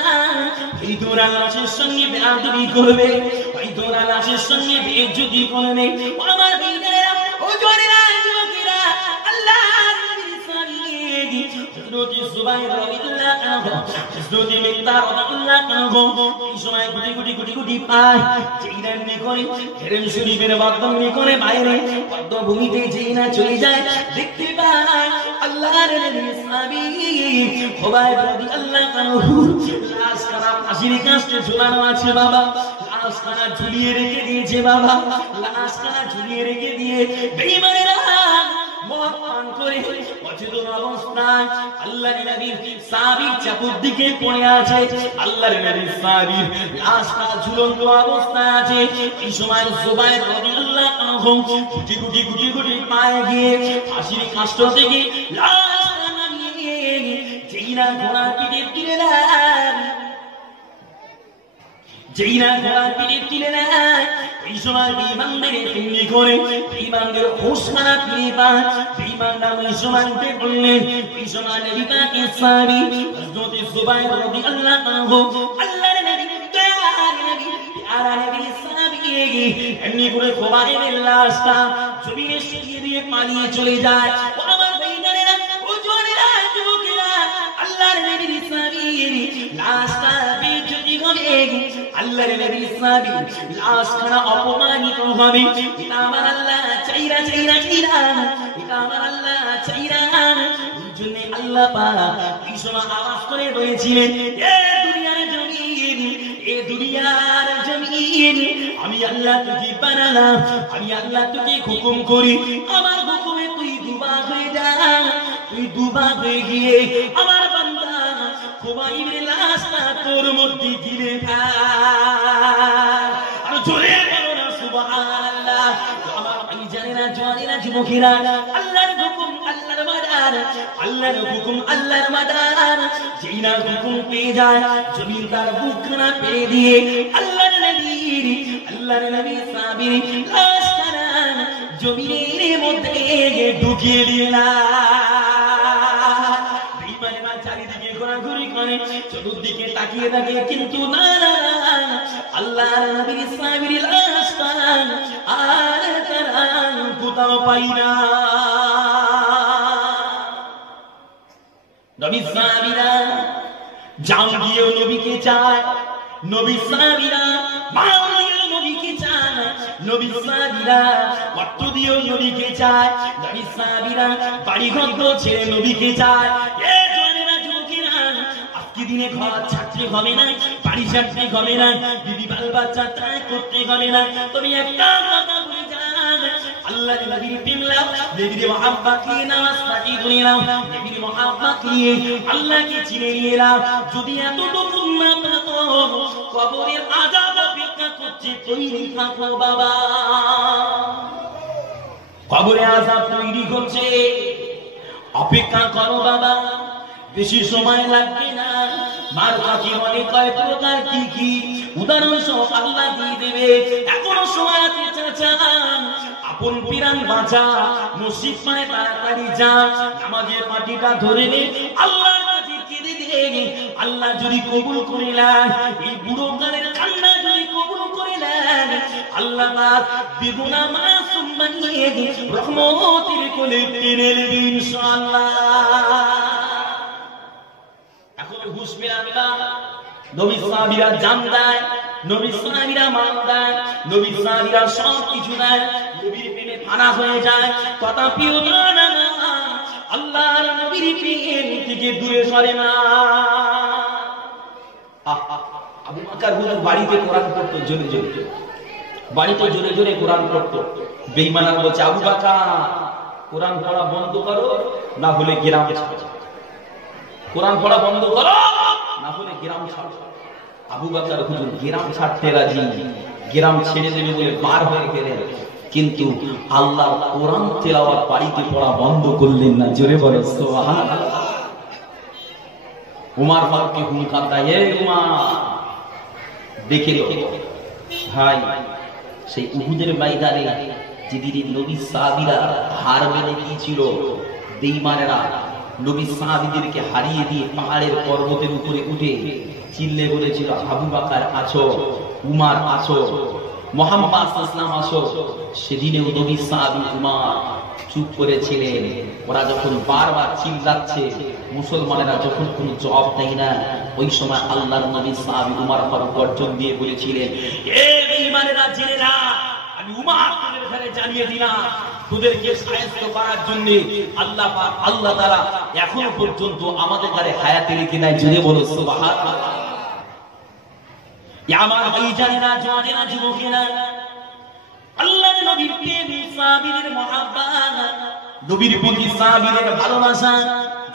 এই দোরা লাশের সঙ্গে বেয়াদবি করবে ওই দোরা লাশের সঙ্গে বেইজ্জতি করবে আমার ভাইরা ও জোরেরা যুবকেরা আল্লাহর নবীর সাহাবী হযরত জুবাইর রাদিয়াল্লাহু আনহু হযরত মিকদার রাদিয়াল্লাহু আনহু এই সময় গুটি পায় যেইরানি করে হেরেম শরীফের বাদমনি করে বাইরে পদ্মভূমিতে যেইনা চলে যায় দেখতে পায় আল্লাহর নবী সাহাবী খুবাইব রাদিয়াল্লাহু আনহু লাশখানা ফাঁসির কাছে ঝুলানো আছে বাবা লাশখানা ঝুলিয়ে রেখে দিয়েছে বাবা লাশখানা ঝুলিয়ে রেখে দিয়ে বেঈমানেরা মদ পান করে অচেতন অবস্থায় আল্লাহর নবীর সাহাবীর চাপুর দিকে পড়ে আছে আল্লাহর নবীর সাহাবীর লাশটা ঝুলন্ত অবস্থায় আছে এই সময় জুবাইর রাদিয়াল্লাহু আনহু গুটি পায়ে গিয়ে ফাঁসির কাষ্ঠ থেকে লাশটা নামিয়ে যেইনা ঘোড়ার পিঠে তুলে দেন যেইনা ঘোড়ার পিঠে তুলে দেন এই সময় বেঈমানদের তেমনি করে বেঈমানদের হোশখানা ফিরে পায় বেঈমানরা ওই সময় উঠে পড়লেন এই সময় নবী পাকের সাহাবী হযরত জুবাইর রাদিয়াল্লাহু আনহু আল্লাহর নবী দয়ার নবী প্যারা নবীর সাহাবী এমনি করে খুবাইবের লাশটা জমিনে শুইয়ে দিয়ে পালিয়ে চলে যায় ও আমার বেঈমানেরা ও জওয়ানেরা যুবকেরা আল্লাহর নবীর সাহাবীর লাশটা বেইজ্জতি হবে আল্লাহর নবীর সাহাবী লাশখানা অপমানিত হবে এটা আমার আল্লাহ চাইরা এটা আমার আল্লাহ চাইরা এইজন্য আল্লাহ পাক এই সময় আওয়াজ করে বলেছিলেন এ দুনিয়ার জমিন আমি আল্লাহ তোকে বানালাম আমি আল্লাহ তোকে হুকুম করি আমার হুকুমে তুই দুবা হয়ে যা তুই দুবা হয়ে গিয়ে আমার বান্দা খুবাইবের লাশটা তোর মধ্যে গিলে আর জোরে বলো না সুবহানাল্লাহ আমার ভাই জানেনা জওয়ানেরা যুবকেরা আল্লাহর হুকুম আল্লাহর মাদার আল্লাহর হুকুম আল্লাহর মাদার যেইনা হুকুম পেয়ে যায় জমিন তার বুকখানা পেয়ে দিয়ে আল্লাহর নবী সাহাবীর লাশখানা জমিনের মধ্যে ঢুকিয়ে দিলেন বেঈমানেরা চারিদিকে ঘোরাঘুরি করে চতুর্দিকে তাকিয়ে থাকে কিন্তু না আল্লাহর নবীর সাহাবীর লাশটা আর তারা কোথাও পাই না নবী সাহাবীরা জাম দিয়েও নবীকে চায় নবী সাহাবীরা মাল দিয়েও নবীকে চায় নবী সাহাবীরা অর্থ দিয়েও নবীকে চায় নবী সাহাবীরা বাড়ি ঘর ছেড়ে নবীকে চায় এ জওয়ানেরা যুবকেরা আজকে দিনে ঘর ছাড়তে হবে না বাড়ি ছাড়তে হবে না বিবি বাল বাচ্চা ত্যাগ করতে হবে না তুমি একটা কথা বলে যান আল্লাহর নবীর প্রেম লাও নবীর মহব্বত নিয়ে নামাজ পাঠি ধরে নাও নবীর মহব্বত নিয়ে আল্লাহকে চিনে নিয়ে নাও যদি এতটুকু না পাও কবরের আযাব অপেক্ষা করছে তৈরি থাকো বাবা কবরে আযাব তৈরি করছে অপেক্ষা করো বাবা বেশি সময় লাগবে না মার কাছে মনে কয় প্রকার কি উদাহরণ সহ আল্লাহ দিয়ে দেবে এখনো সময় আছে চাচা আপন পিরান বাঁচা মসজিদ মানে তাড়াতাড়ি যা নামাজের পাটিটা ধরে নে আল্লাহর কাছে কেঁদে দে আল্লাহ যদি কবুল করে নেন এই বুড়ো কালের কান্না যদি কবুল করে নেন আল্লাহ পাক বেগুনা মাসুম বানিয়ে রহমতের কোলে টেনে নেবে ইনশাআল্লাহ এখন হুশ মেলাটা নবী সাহাবীরা জান দেয় নবী সাহাবীরা মান দেয় নবী সাহাবীরা সব কিছু দেয় নবীর প্রেমে ফানা হয়ে যায় তথাপিও না আল্লাহর নবীর প্রেম থেকে দূরে সরে না আবু বকর হুজুর বাড়িতে কোরআন পড়তো জোরে জোরে বাড়িতে জোরে জোরে কোরআন পড়তো বেঈমানরা বলছে আবু বকর কোরআন পড়া বন্ধ করো না হলে গ্রাম ছাড়ো কোরআন পড়া বন্ধ করো না হলে গ্রাম ছাড়ো আবু বকর হুজুর গ্রাম ছাড়তে রাজি গ্রাম ছেড়ে দেবে বলে বার হয়ে গেলেন কিন্তু আল্লাহ কোরআন তেলাওয়াত বাড়িতে পড়া বন্ধ করলেন না জোরে বলো সুবহানাল্লাহ উমর ফারুককে হুঙ্কার দেয় এই উমর দেখে লো ভাই সেই উহুদের ময়দানে যেদিন নবী সাহাবীরা হার মেনে গিয়েছিল বেঈমানেরা নবী সাহাবীদেরকে হারিয়ে দিয়ে পাহাড়ের পর্বতের উপরে উঠে চিল্লে বলেছিল আবু বকর আছো উমর আছো মুহাম্মদ সাল্লাল্লাহু আলাইহি ওয়াসাল্লাম সেদিনেও নবী সাহাবী উমর চুপ করেছিলেন। ওরা যখন বারবার চিল্লাচ্ছে, মুসলমানেরা যখন কোনো জবাব দেয় না, ওই সময় আল্লাহর নবী সাহাবী উমর ফারুক গর্জন দিয়ে বলেছিলেন, এ বেঈমানেরা জেনে না, আমি উমর তোদের ঘরে জানিয়ে দিলাম, তোদেরকে সাহায্য করার জন্য আল্লাহ পাক আল্লাহ তাআলা এখনো পর্যন্ত আমাদের ঘরে হায়াতে রেখে নাই। জোরে বলো সুবহানাল্লাহ। আমার ভাই জানেনা, জওয়ানেরা, যুবকেরা, আল্লাহর নবীর প্রেমে সাহাবীদের মহব্বত, নবীর প্রতি সাহাবীদের ভালোবাসা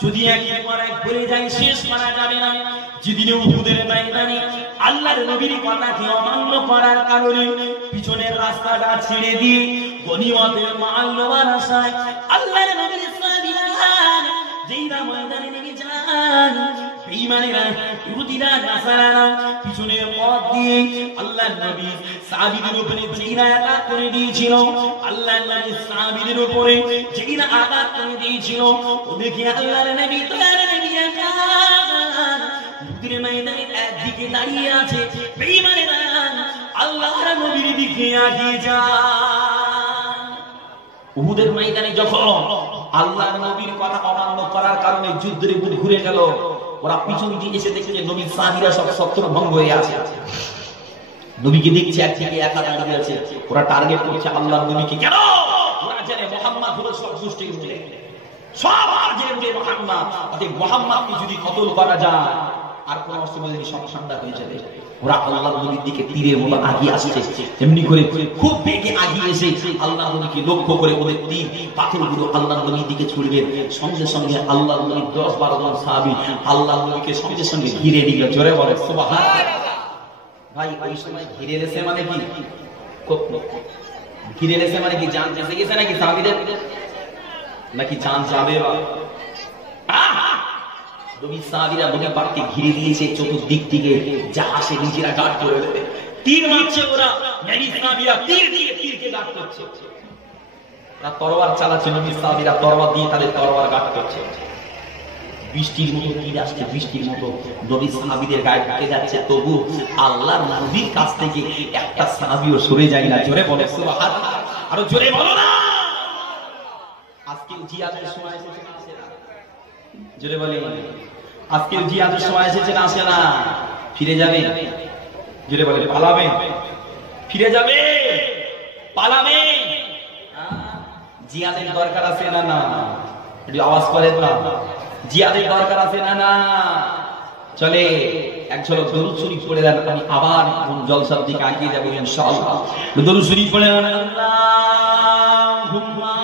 যদি একের পর এক বলে যায় শেষ করা যাবে না। যেদিনে উহুদের ময়দানে আল্লাহর নবীর কথাকে অমান্য করার কারণে পিছনের রাস্তাটা ছেড়ে দিয়ে গনিমতের মাল নেওয়ার আশায় আল্লাহর নবীর সাহাবীরা যেইরা ময়দানে নেমে যান, বেঈমানেরা, ইহুদিরা, নাসারারা পিছনের পথ দিয়ে আল্লাহর নবী সাহাবীদের উপরে যেইরা আঘাত করে দিয়েছিল, আল্লাহর নবী সাহাবীদের উপরে যেইরা আঘাত করে দিয়েছিল, ওদেরকে আল্লাহর নবী উহুদের ময়দানে একদিকে দাঁড়িয়ে আছে, বেঈমানেরা আল্লাহর নবীর দিকে এগিয়ে যায়। উহুদের ময়দানে যখন আল্লাহর নবীর কথা অমান্য করার কারণে যুদ্ধের বুট ঘুরে গেল, ওরা পিছন দিয়ে এসে দেখছে নবীর সাহাবীরা সব শত্রু ভঙ্গ হয়ে আছে, নবীকে দেখছে এক থেকে একা দাঁড়িয়ে আছে। ওরা টার্গেট করছে আল্লাহর নবীকে। কেন? ওরা জানে মুহাম্মদ হলো সব দুষ্টের উঠে, সব আর যে মুহাম্মদ, অতএব মুহাম্মদকে যদি কতল করা যায় আর কোন অসুবিধা নেই, সব ঠান্ডা হয়ে যাবে। ওরা আল্লাহর নবীর দিকে তীরের মতো আগিয়ে আসছে, এমনি করে খুব বেগে আগিয়ে এসে আল্লাহর নবীকে লক্ষ্য করে ওদের তীর পাথরগুলো আল্লাহর নবীর দিকে ছুড়বে। সঙ্গে সঙ্গে আল্লাহর নবীর 10-12 জন সাহাবী আল্লাহর নবীকে সঙ্গে সঙ্গে ঘিরে নিল। জোরে বলে সুবহানাল্লাহ। ভাই ওই সময় ঘিরে এসে মানে কি, ঘিরে এসে মানে কি জান বেঁচে গেছে নাকি সাহাবীদের, নাকি জান যাবে? নবী সাহাবীরা নবী পাককে ঘিরে দিয়েছে চতুর্দিক থেকে, যা আসে নিজেরা গার্ড করে দেবে। তীর মারছে ওরা, নবী সাহাবীরা তীর দিয়ে তীরকে গার্ড করছে। ওরা তরোয়ার চালাচ্ছে, নবী সাহাবীরা তরোয়ার দিয়ে তাদের তরোয়ার গার্ড করছে। বৃষ্টির মতো তীর আসছে, বৃষ্টির মতো নবী সাহাবীদের গায়ে ঢুকে যাচ্ছে, তবু আল্লাহর নবীর কাছ থেকে একটা সাহাবীও সরে যায় না। জোরে বলো সুবহানাল্লাহ, আরো জোরে বলো না। আজকে জিহাদের সময় এসেছে না আসে না? জোরে বলে আজকে জিহাদের সময় এসেছে না আসে না? ফিরে যাবে? জোরে বলে পালাবে? ফিরে যাবে? পালাবে? জিহাদের দরকার আছে না না? একটু আওয়াজ করেন না। জিহাদের দরকার আছে না না? চলে এক ঝলক দরুদ শরীফ পড়ে দেন, আমি আবার জলসার দিকে এগিয়ে যাবো ইনশাআল্লাহ। দরুদ শরীফ পড়ে দেন, আল্লাহুম্মা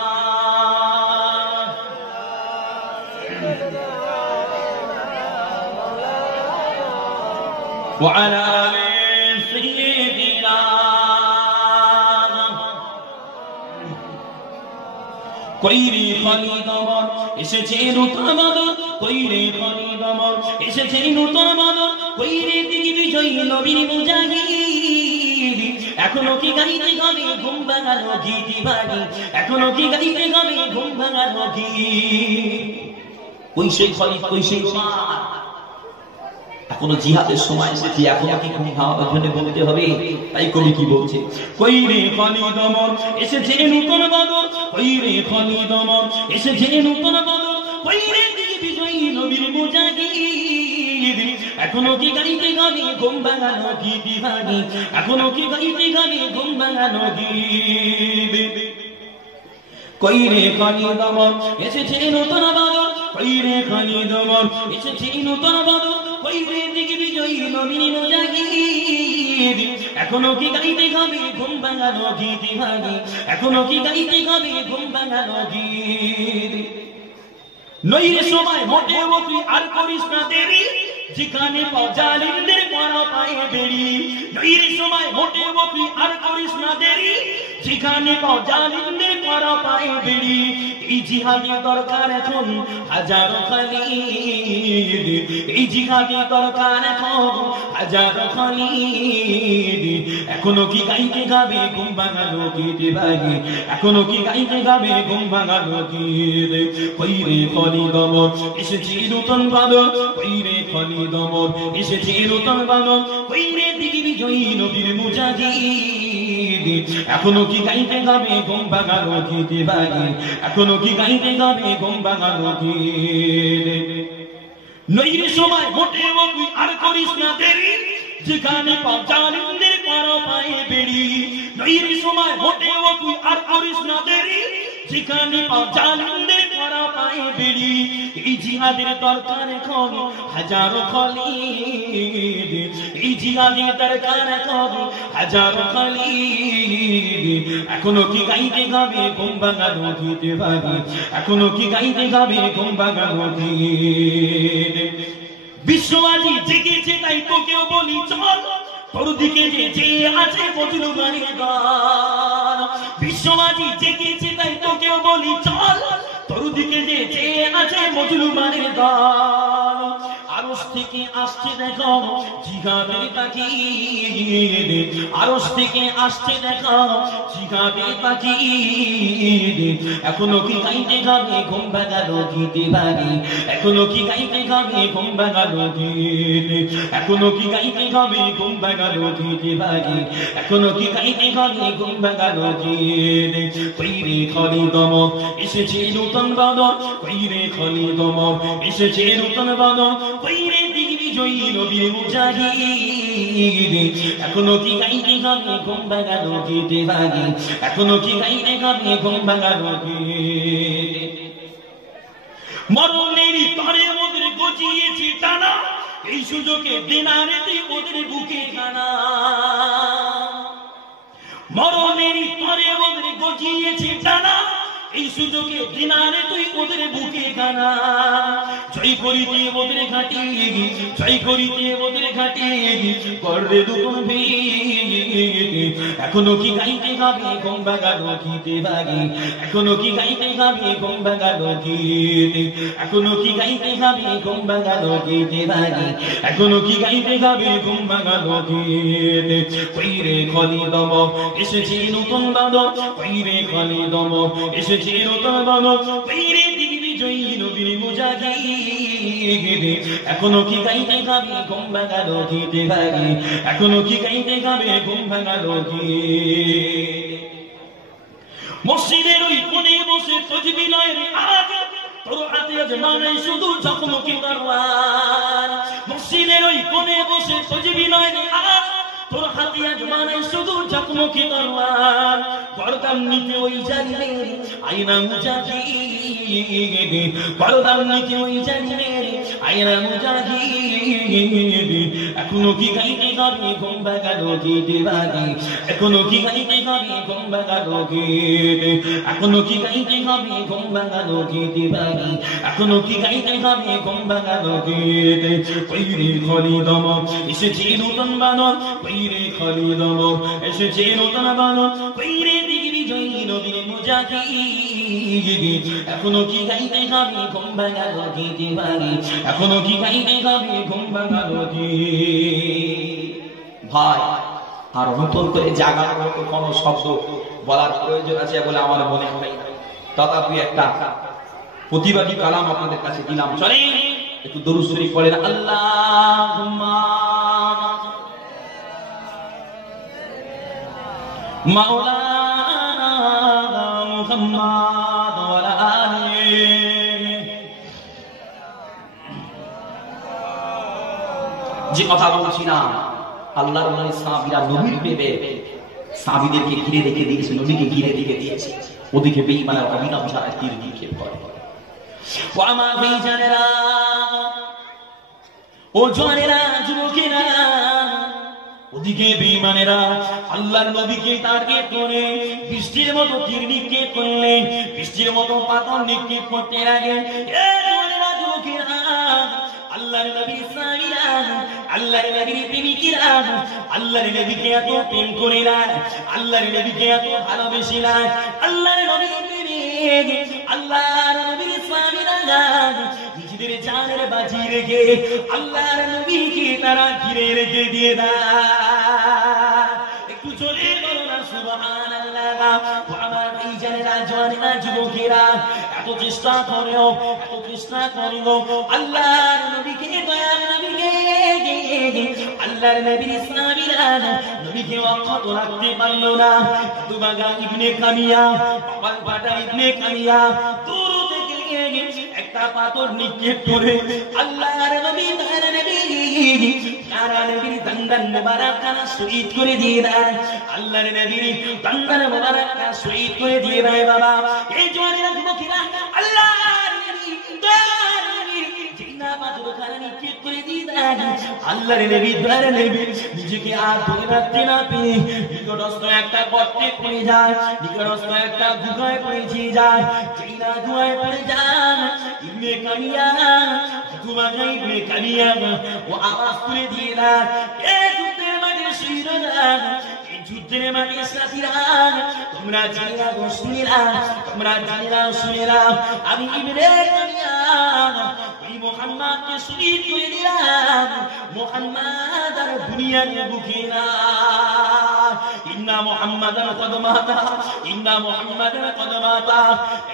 ওয়া আলা আলি সাইয়্যিদিনা। কইরে খালিদ আমার এসেছে নতুন বাদল, কইরে খালিদ আমার এসেছে নতুন বাদল, কইরে দিকে বিজয়ী নবীর মুজাহিদ। এখনো কি গাইতে গাবে ঘুম ভাঙানো গীত বাণী, এখনো কি গাইতে গাবে ঘুম ভাঙানো গীত। কই সেই খালিদ, কই সেই উমর? এখনো জিহাদের সময় এসেছে, এখনো কি ঘুম ভাঙানোর জন্য বলতে হবে? তাই কবি কি বলছে, কইরে খালিদ আমার এসেছে নতুন বাদল, কইরে খালিদ আমার এসেছে নতুন বাদল, কইরে দিকে বিজয়ী নবীর মুজাহিদ। এখনো কি গাইতে গাবে ঘুম ভাঙানো গীত বাণী, এখনো কি গাইতে গাবে ঘুম ভাঙানো গীত। কইরে খালিদ আমার এসেছে নতুন বাদল, কইরে খালিদ আমার এসেছে নতুন বাদল, কইরে দিকে বিজয়ী নবীর মুজাহিদ। এখনো কি গাইতে গাবে ঘুম ভাঙানো গীত বাণী, এখনো কি গাইতে গাবে ঘুম ভাঙানো গীত। নইরে সময় মোটেও তুই আর করিস না দেরি, যেখানে পাও জালিমদের পরা পায়ে বেড়ি। নইরে সময় মোটেও তুই আর করিস না দেরি, যেখানে পাও জালিমদের পরা পায়ে বেড়ি। এই জিহাদের দরকার এখন হাজারো খালিদ, এই জিহাদের দরকার এখন হাজারো খালিদ। এখনো কি গাইতে গাবে ঘুম ভাঙানো গীত বাণী, এখনো কি গাইতে গাবে ঘুম ভাঙানো গীত। কইরে খালিদ আমার এসেছে নতুন বাদল, কইরে খালিদ আমার এসেছে নতুন বাদল, কইরে দিকে বিজয়ী নবীর মুজাহিদ। এখনো কি গাইতে গাবে ঘুম ভাঙানো গীতে বাড়ি এখনো কি গাইতে গাবে ঘুম ভাঙানো গীত নইরে সময় মোটেও তুই আর করিস না দেরি যেখানে পাও জালিমদের পারো পায়ে বেড়ি নইরে সময় মোটেও তুই আর করিস না দেরি যেখানে পাও জালিমদের পারো পায়ে বেড়ি এই জিহাদের দরকার এখন হাজারো খলিদ এই জিহাদের দরকার এখন হাজারো খলিদ এখনো কি গাইতে গাবে ঘুম ভাঙানো গীতে বাড়ি এখনো কি গাইতে গাবে ঘুম ভাঙানো গীত বিশ্ববাদী জেগেছে তাই তোকেও বলি চল তোর দিকে যে চেয়ে আছে মজলুমানের গান বিশ্ববাদী জেগেছে তাই তোকেও বলি চল তোর দিকে যে চেয়ে আছে মজলুমানের গান আরশ থেকে আসছে দেখো জিহাদের তাকিদ আরশ থেকে আসছে দেখো জিহাদের তাকিদ এখনো কি গাইতে গাবে ঘুম ভাঙানো গীতে বাড়ি এখনো কি গাইতে গাবে ঘুম ভাঙানো গীত এখনো কি গাইতে গাবে ঘুম ভাঙানো গীতে বাড়ি এখনো কি গাইতে গাবে ঘুম ভাঙানো গীত কইরে খলিদম এসেছে নূতন বাদর কইরে খলিদম এসেছে নূতন বাদর কইরে দিগ্বিজয়ী নবীর মুজাহিদ এখনো কি গাইতে গাবে ঘুম ভাঙানো গীতে বাড়ি এখনো কি গাইতে গাবে ঘুম ভাঙানো গীত মরণেরই তরে ওদের গজিয়েছি টানা এই সুযোগে দিনারেতে ওদের বুকে টানা মরণেরই তরে ওদের গজিয়েছি টানা এই সুযোগে দিনারে তুই ওদের বুকে গানা জয় করিতে ওদের ঘাটি জয় করিতে ওদের ঘাটি করবে দুপুর এখনো কি গাইতে গাবে ঘুম ভাঙানো গীতে বাড়ি এখনো কি গাইতে গাবে ঘুম ভাঙানো গীত এখনো কি গাইতে গাবে ঘুম ভাঙানো গীতে বাড়ি এখনো কি গাইতে গাবে ঘুম ভাঙানো গীত কইরে খলিদম এসেছে নতুন বাদর কইরে খলিদম এসেছে নতুন বাদর কইরে দিগ্বিজয়ী নবীর মুজাহিদ এখনো কি গাইতে গাবে ঘুম ভাঙানো গীতে বাড়ি এখনো কি গাইতে গাবে ঘুম ভাঙানো গীত মসজিদের ওই কোণে বসে তজবি লয়ের আজ তোর হাতে আজ মানে শুধু জখমকি তরোয়ার মসজিদের ওই কোণে বসে তজবি লয়ের আজ তোর হাতে আজ মানে শুধু জখমকি তরোয়ার গর্দান নিতে ওই জালিমের আয়না মুজাহিদ গর্দান নিতে ওই জালিমের আয়না মুজাহিদ এখনো কি গাইতে গাবে ঘুম ভাঙানো গীতে বাড়ি এখনো কি গাইতে গাবে ঘুম ভাঙানো গীত এখনো কি গাইতে গাবে ঘুম ভাঙানো গীতে বাড়ি এখনো কি গাইতে গাবে ঘুম ভাঙানো গীত কইরে খলিদম এসেছে নতুন বানর কইরে খলিদম এসেছে নতুন বানর কইরে দিগ্বিজয়ী নবীর মুজাহিদ এখনো কি গাইতে গাবে ঘুম ভাঙানো গীতে বাড়ি এখনো কি গাইতে গাবে ঘুম ভাঙানো গীত ভাই আর অন্তর করে জাগার মতো কোনো শব্দ বলার প্রয়োজন আছে বলে আমার মনে হয় না তথাপি একটা প্রতিবাদী কালাম আপনাদের কাছে দিলাম চলে একটু দরুদ শরীফ পড়েন আল্লাহুম্মা মাওলানা মুহাম্মদ ওয়া আলিহি যে কথা বলছিলাম আল্লাহর ওলি সাহাবীরা নবীর প্রেমে সাহাবীদেরকে ঘিরে রেখে দিয়েছে নবীকে ঘিরে রেখে দিয়েছে ওদিকে বেঈমানরা অবিরাম ছাড়া তীর নিক্ষেপ করে ও আমার ভাইজানেরা ও জওয়ানেরা যুবকেরা ওদিকে বেঈমানেরা আল্লাহর নবীকে টার্গেট করে বৃষ্টির মতো তীর নিক্ষেপ করলেন বৃষ্টির মতো পাথর নিক্ষেপ করতে লাগে এ জওয়ানেরা যুবকেরা আল্লাহর নবী সাহাবীরা আল্লাহর নবীর প্রেমিকেরা আল্লাহর নবীকে এত প্রেম করিলেন আল্লাহর নবীকে এত ভালোবেসিলেন আল্লাহর নবীর প্রেমিক আল্লাহর নবীর সাহাবীরা নিজেদের জানের বাজি রেখে আল্লাহর নবীকে তারা ঘিরে রেখে দিয়ে দেয় একটু জোরে বলো না সুবহানাল্লাহ আমার এই জানেরা জওয়ানেরা যুবকেরা এত চেষ্টা করেও আল্লাহর নবীকে দয়াল নবীকে আল্লাহর নবীর সাহাবীরা নবীকে অক্ষত রাখতে পারলো না। দুবাগা ইবনে কামিয়া, বাবার পাটা ইবনে কামিয়া দূর থেকে একটা পাথর নিক্ষেপ করে আল্লাহর নবী তার নবী সারা নবীর দান্দান মোবারকখানা শহীদ করে দিয়ে দেয়। আল্লাহর নবীর দান্দান মোবারকখানা শহীদ করে দিয়ে দেয়। বাবা এই জওয়ানেরা যুবকেরা আল্লাহর নবী তার নবীর জিনা পাথরখানা নিক্ষেপ করে দিয়ে দেয়। আল্লাহর নবী তার নবী নিজেকে আর ধরে রাখতে না পেরে নিকটস্থ একটা গর্তে পড়ে যায়, নিকটস্থ একটা গুহায় পড়ে যায়। জিনা গুহায় পড়ে যায় ইবনে কামিয়া, দুবাগা ইবনে কামিয়া ও আওয়াজ করে দিয়ে দেয়, এই যুদ্ধের মাঠে শহীদরা, এই যুদ্ধের মাঠে সাথীরা, তোমরা জানিরা গো শুনিরা, তোমরা জানিরা শুনিরা, আমি ইবনে কামিয়া ওই মুহাম্মদকে শহীদ করে দিলাম। মুহাম্মদ আর দুনিয়ার বুকে না, ইন্না মুহাম্মাদান কদ মাতা, ইন্না মুহাম্মাদান কদ মাতা,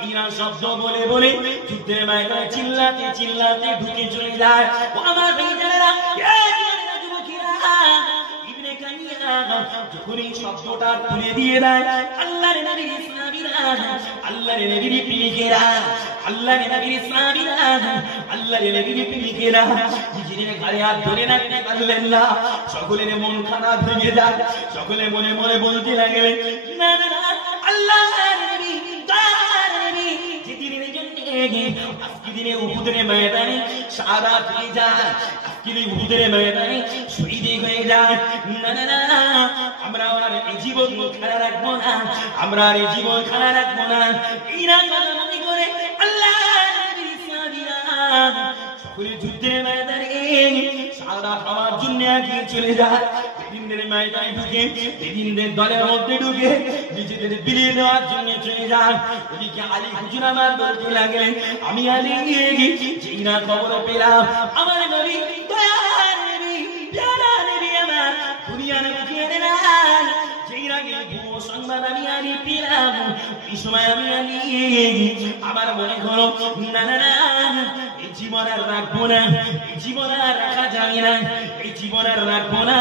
এই না শব্দ বলে বলে যুদ্ধের ময়দানে চিল্লাতে চিল্লাতে ঢুকে চলে যায়। ও আমার ভাইজানেরা, এই যুবকেরা, ইবনে কামিয়া যখন এই শব্দটা তুলে দিয়ে দেয়, আল্লাহর নবীর ইসলামীরা, আল্লাহর নবীর প্রেমিকেরা, আল্লাহর নবীর ইসলামীরা, আল্লাহর নবীর প্রেমিকেরা নিজের ঘরে হাত ধরে রাখতে পারলেন না। সকলের মন খারাপ ভেঙে যায়, সকলে মনে মনে বলতে লাগলেন, না না না, আল্লাহর নবী তার নবী যেদিনের জন্য আজকে দিনে উহুদের ময়দানে শাহাদাত হয়ে যায়, আজকে দিনে উহুদের ময়দানে শহীদ হয়ে যায়। না না না, আমরা আর এই জীবন খারাপ রাখবো না, আমরা আর এই জীবন খারাপ রাখবো না। এই না মনে করে আল্লাহর নবী ইসলামীরা সকলে যুদ্ধের ময়দানে শাহাদাত হওয়ার জন্য এগিয়ে চলে যায়। বেদিনদের ময়দানে ঢুকে, বেদিনদের দলের মধ্যে ঢুকে নিজেদের বিলিয়ে দেওয়ার জন্য চলে যায়। ওদিকে আলী হুজুর আমার বলতে লাগলেন, আমি আলী যেই না খবর পেলাম আমার নবী দয়ার নবী প্যারা নবী আমার দুনিয়ার মুখে এনে নাই, যেই আগে ভুয়ো সংবাদ আমি আলী পেলাম, এই সময় আমি আলী আমার মনে হলো না না না, এই জীবন আর রাখবো না, এই জীবন আর রাখা যাবে না, এই জীবন আর রাখবো না।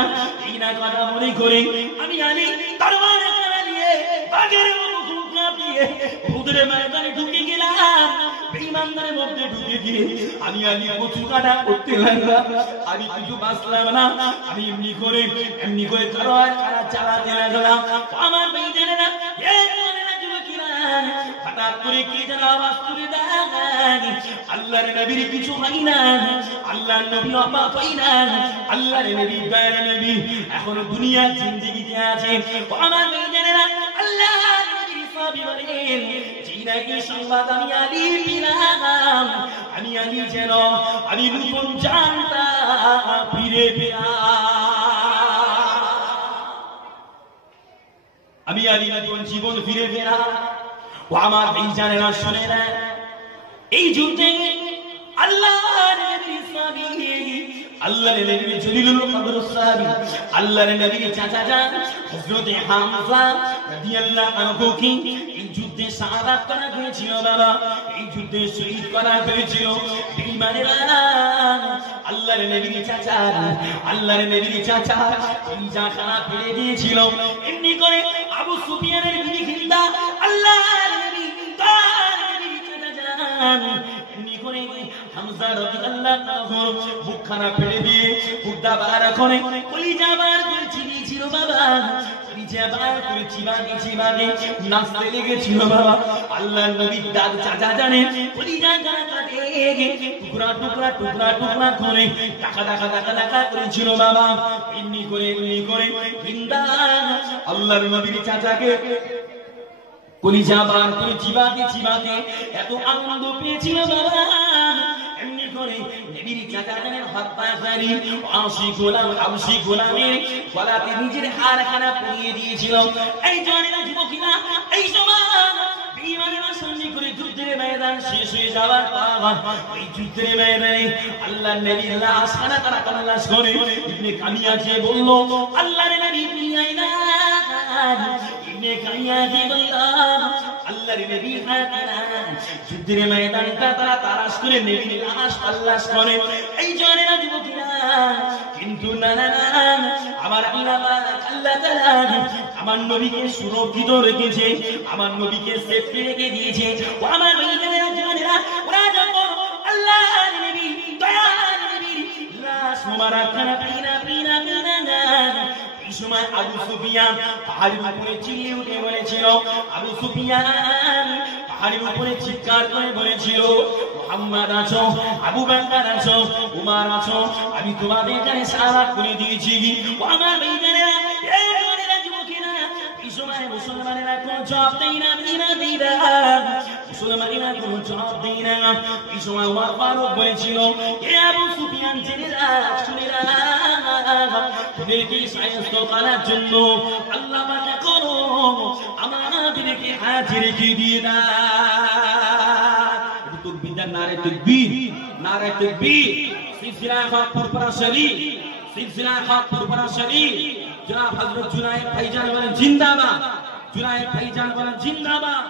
এই না কথা মনে করে আমি আলী তরবারে চালিয়ে বাগের মুখ কাঁপিয়ে উহুদের ময়দানে ঢুকে গেলাম। বেঈমানদের মধ্যে ঢুকে গিয়ে আমি আলী কচু কাটা করতে লাগলাম। আমি কিছু বাঁচলাম না, আমি এমনি করে তরবারে কাটা চালাতে লাগলাম। আমার বেঈমানেরা, এই জওয়ানেরা যুবকেরা হঠাৎ করে কি যেন আওয়াজ করে দেয়, আল্লাহর নবীর কিছু হয় না, আল্লাহর নবী অবাক হয় না, আল্লাহর নবী দয়ার নবী এখনো দুনিয়ার জিন্দেগিতে আছে। আমার বেঈমানেরা, আল্লাহর নবীর সাহাবী বলেন, যেই নাকি সংবাদ আমি আলী পেলাম, আমি আলী যেন আমি নতুন জানটা ফিরে পেলাম, আমি আলী নতুন জীবন ফিরে পেলাম। ও আমার বেঈমানেরা শুনে না, এই যুদ্ধে আল্লাহর নবীর সাহাবী, আল্লাহর নবীর জলিলুল কদর সাহাবী, আল্লাহর নবীর চাচা যান হযরত হামজা রাদিয়াল্লাহু আনহু কি এই যুদ্ধে শাহাদাত করা হয়েছিল। বাবা এই যুদ্ধে শহীদ করা হয়েছিল। বেঈমানেরা, আল্লাহর নবীর চাচা, আল্লাহর নবীর চাচা কলিজা খানা ফেলে দিয়েছিল। এমনি করে আবু সুফিয়ানের বিবি হিন্দা আল্লাহর নবী তার নবীর চাচা যান এমনি করে হামজা রাদিয়াল্লাহু আনহু মুখখানা ফেলে দিয়ে মুদ্দা বার করে কলিজা বার করে চিবিয়েছিল। বাবা কলিজা বার করে চিবাগে নাচতে লেগেছিল। বাবা আল্লাহর নবীর দাদু চাচা জানে কলিজা কাটে টুকরা টুকরা টুকরা টুকরা করে টাকা করেছিল। বাবা এমনি করে হিন্দা আল্লাহর নবীর চাচাকে কলিজা বার করে চিবাতে এত আনন্দ পেয়েছিল। বাবা এমনি করে নবীর চাচা জানের হাত পা ধরে আশি গোলামের গলাতে নিজের হাড়খানা পরিয়ে দিয়েছিল। এই জওয়ানেরা যুবকেরা, এই সময় বেঈমানেরা সামনে করে যুদ্ধের ময়দান শেষ হয়ে যাওয়ার পর ওই যুদ্ধের ময়দানে আল্লাহর নবীর লাশখানা তারা তালাশ করে ইবনে কামিয়া যে বলল, আল্লাহর নবী দুনিয়ায় না। ইবনে কামিয়া যে বলল, আল্লাহর নবী হায়াত যুদ্ধের ময়দানটা তারা তালাশ করে নবীর লাশ তালাশ করে। এই জওয়ানেরা যুবকেরা কিন্তু না না না, আমার আল্লাহ তাআলা আমার নবীকে সুরক্ষিত রেখেছে, আমার নবীকে সেফটি রেখে দিয়েছে। ও আমার ভাইয়েরা জানেরা, ওরা যখন আল্লাহর নবী দয়ার নবী লাশ মোবারক খানা পিনা পিনা পিনা না, এই সময় আবু সুফিয়ান পাহাড়ের উপরে চিল্লিয়ে উঠে বলেছিল, আবু সুফিয়ান পাহাড়ের উপরে চিৎকার করে বলেছিল, মুহাম্মদ আছো, আবু বকর আছো, উমর আছো, আমি তোমাদের কাছে সালাত করে দিয়েছি। ও আমার ভাইয়েরা, এই জওয়ানেরা যুবকেরা, এই সময় মুসলমানেরা কোনো জবাব দেয় না, মুসলমানেরা কোনো জবাব দেয় না। এই সময় ওমর ফারুক বলেছিল, হে আবু সুফিয়ান, জেনে রাখ, শুনে রাখ, তোদেরকে সাহায্য করার জন্য আল্লাহ পাক করো আমাদেরকে হাজির রেখে দিয়ে না। তাকবীর, নারে তাকবীর, নারে তাকবীর। সিলসিলা হক পুরপুরা শরীফ, সিলসিলা হক পুরপুরা শরীফ। জনাব হযরত জুনায়েদ ভাইজান বলেন জিন্দাবাদ, জুনায়েদ ভাইজান বলেন জিন্দাবাদ।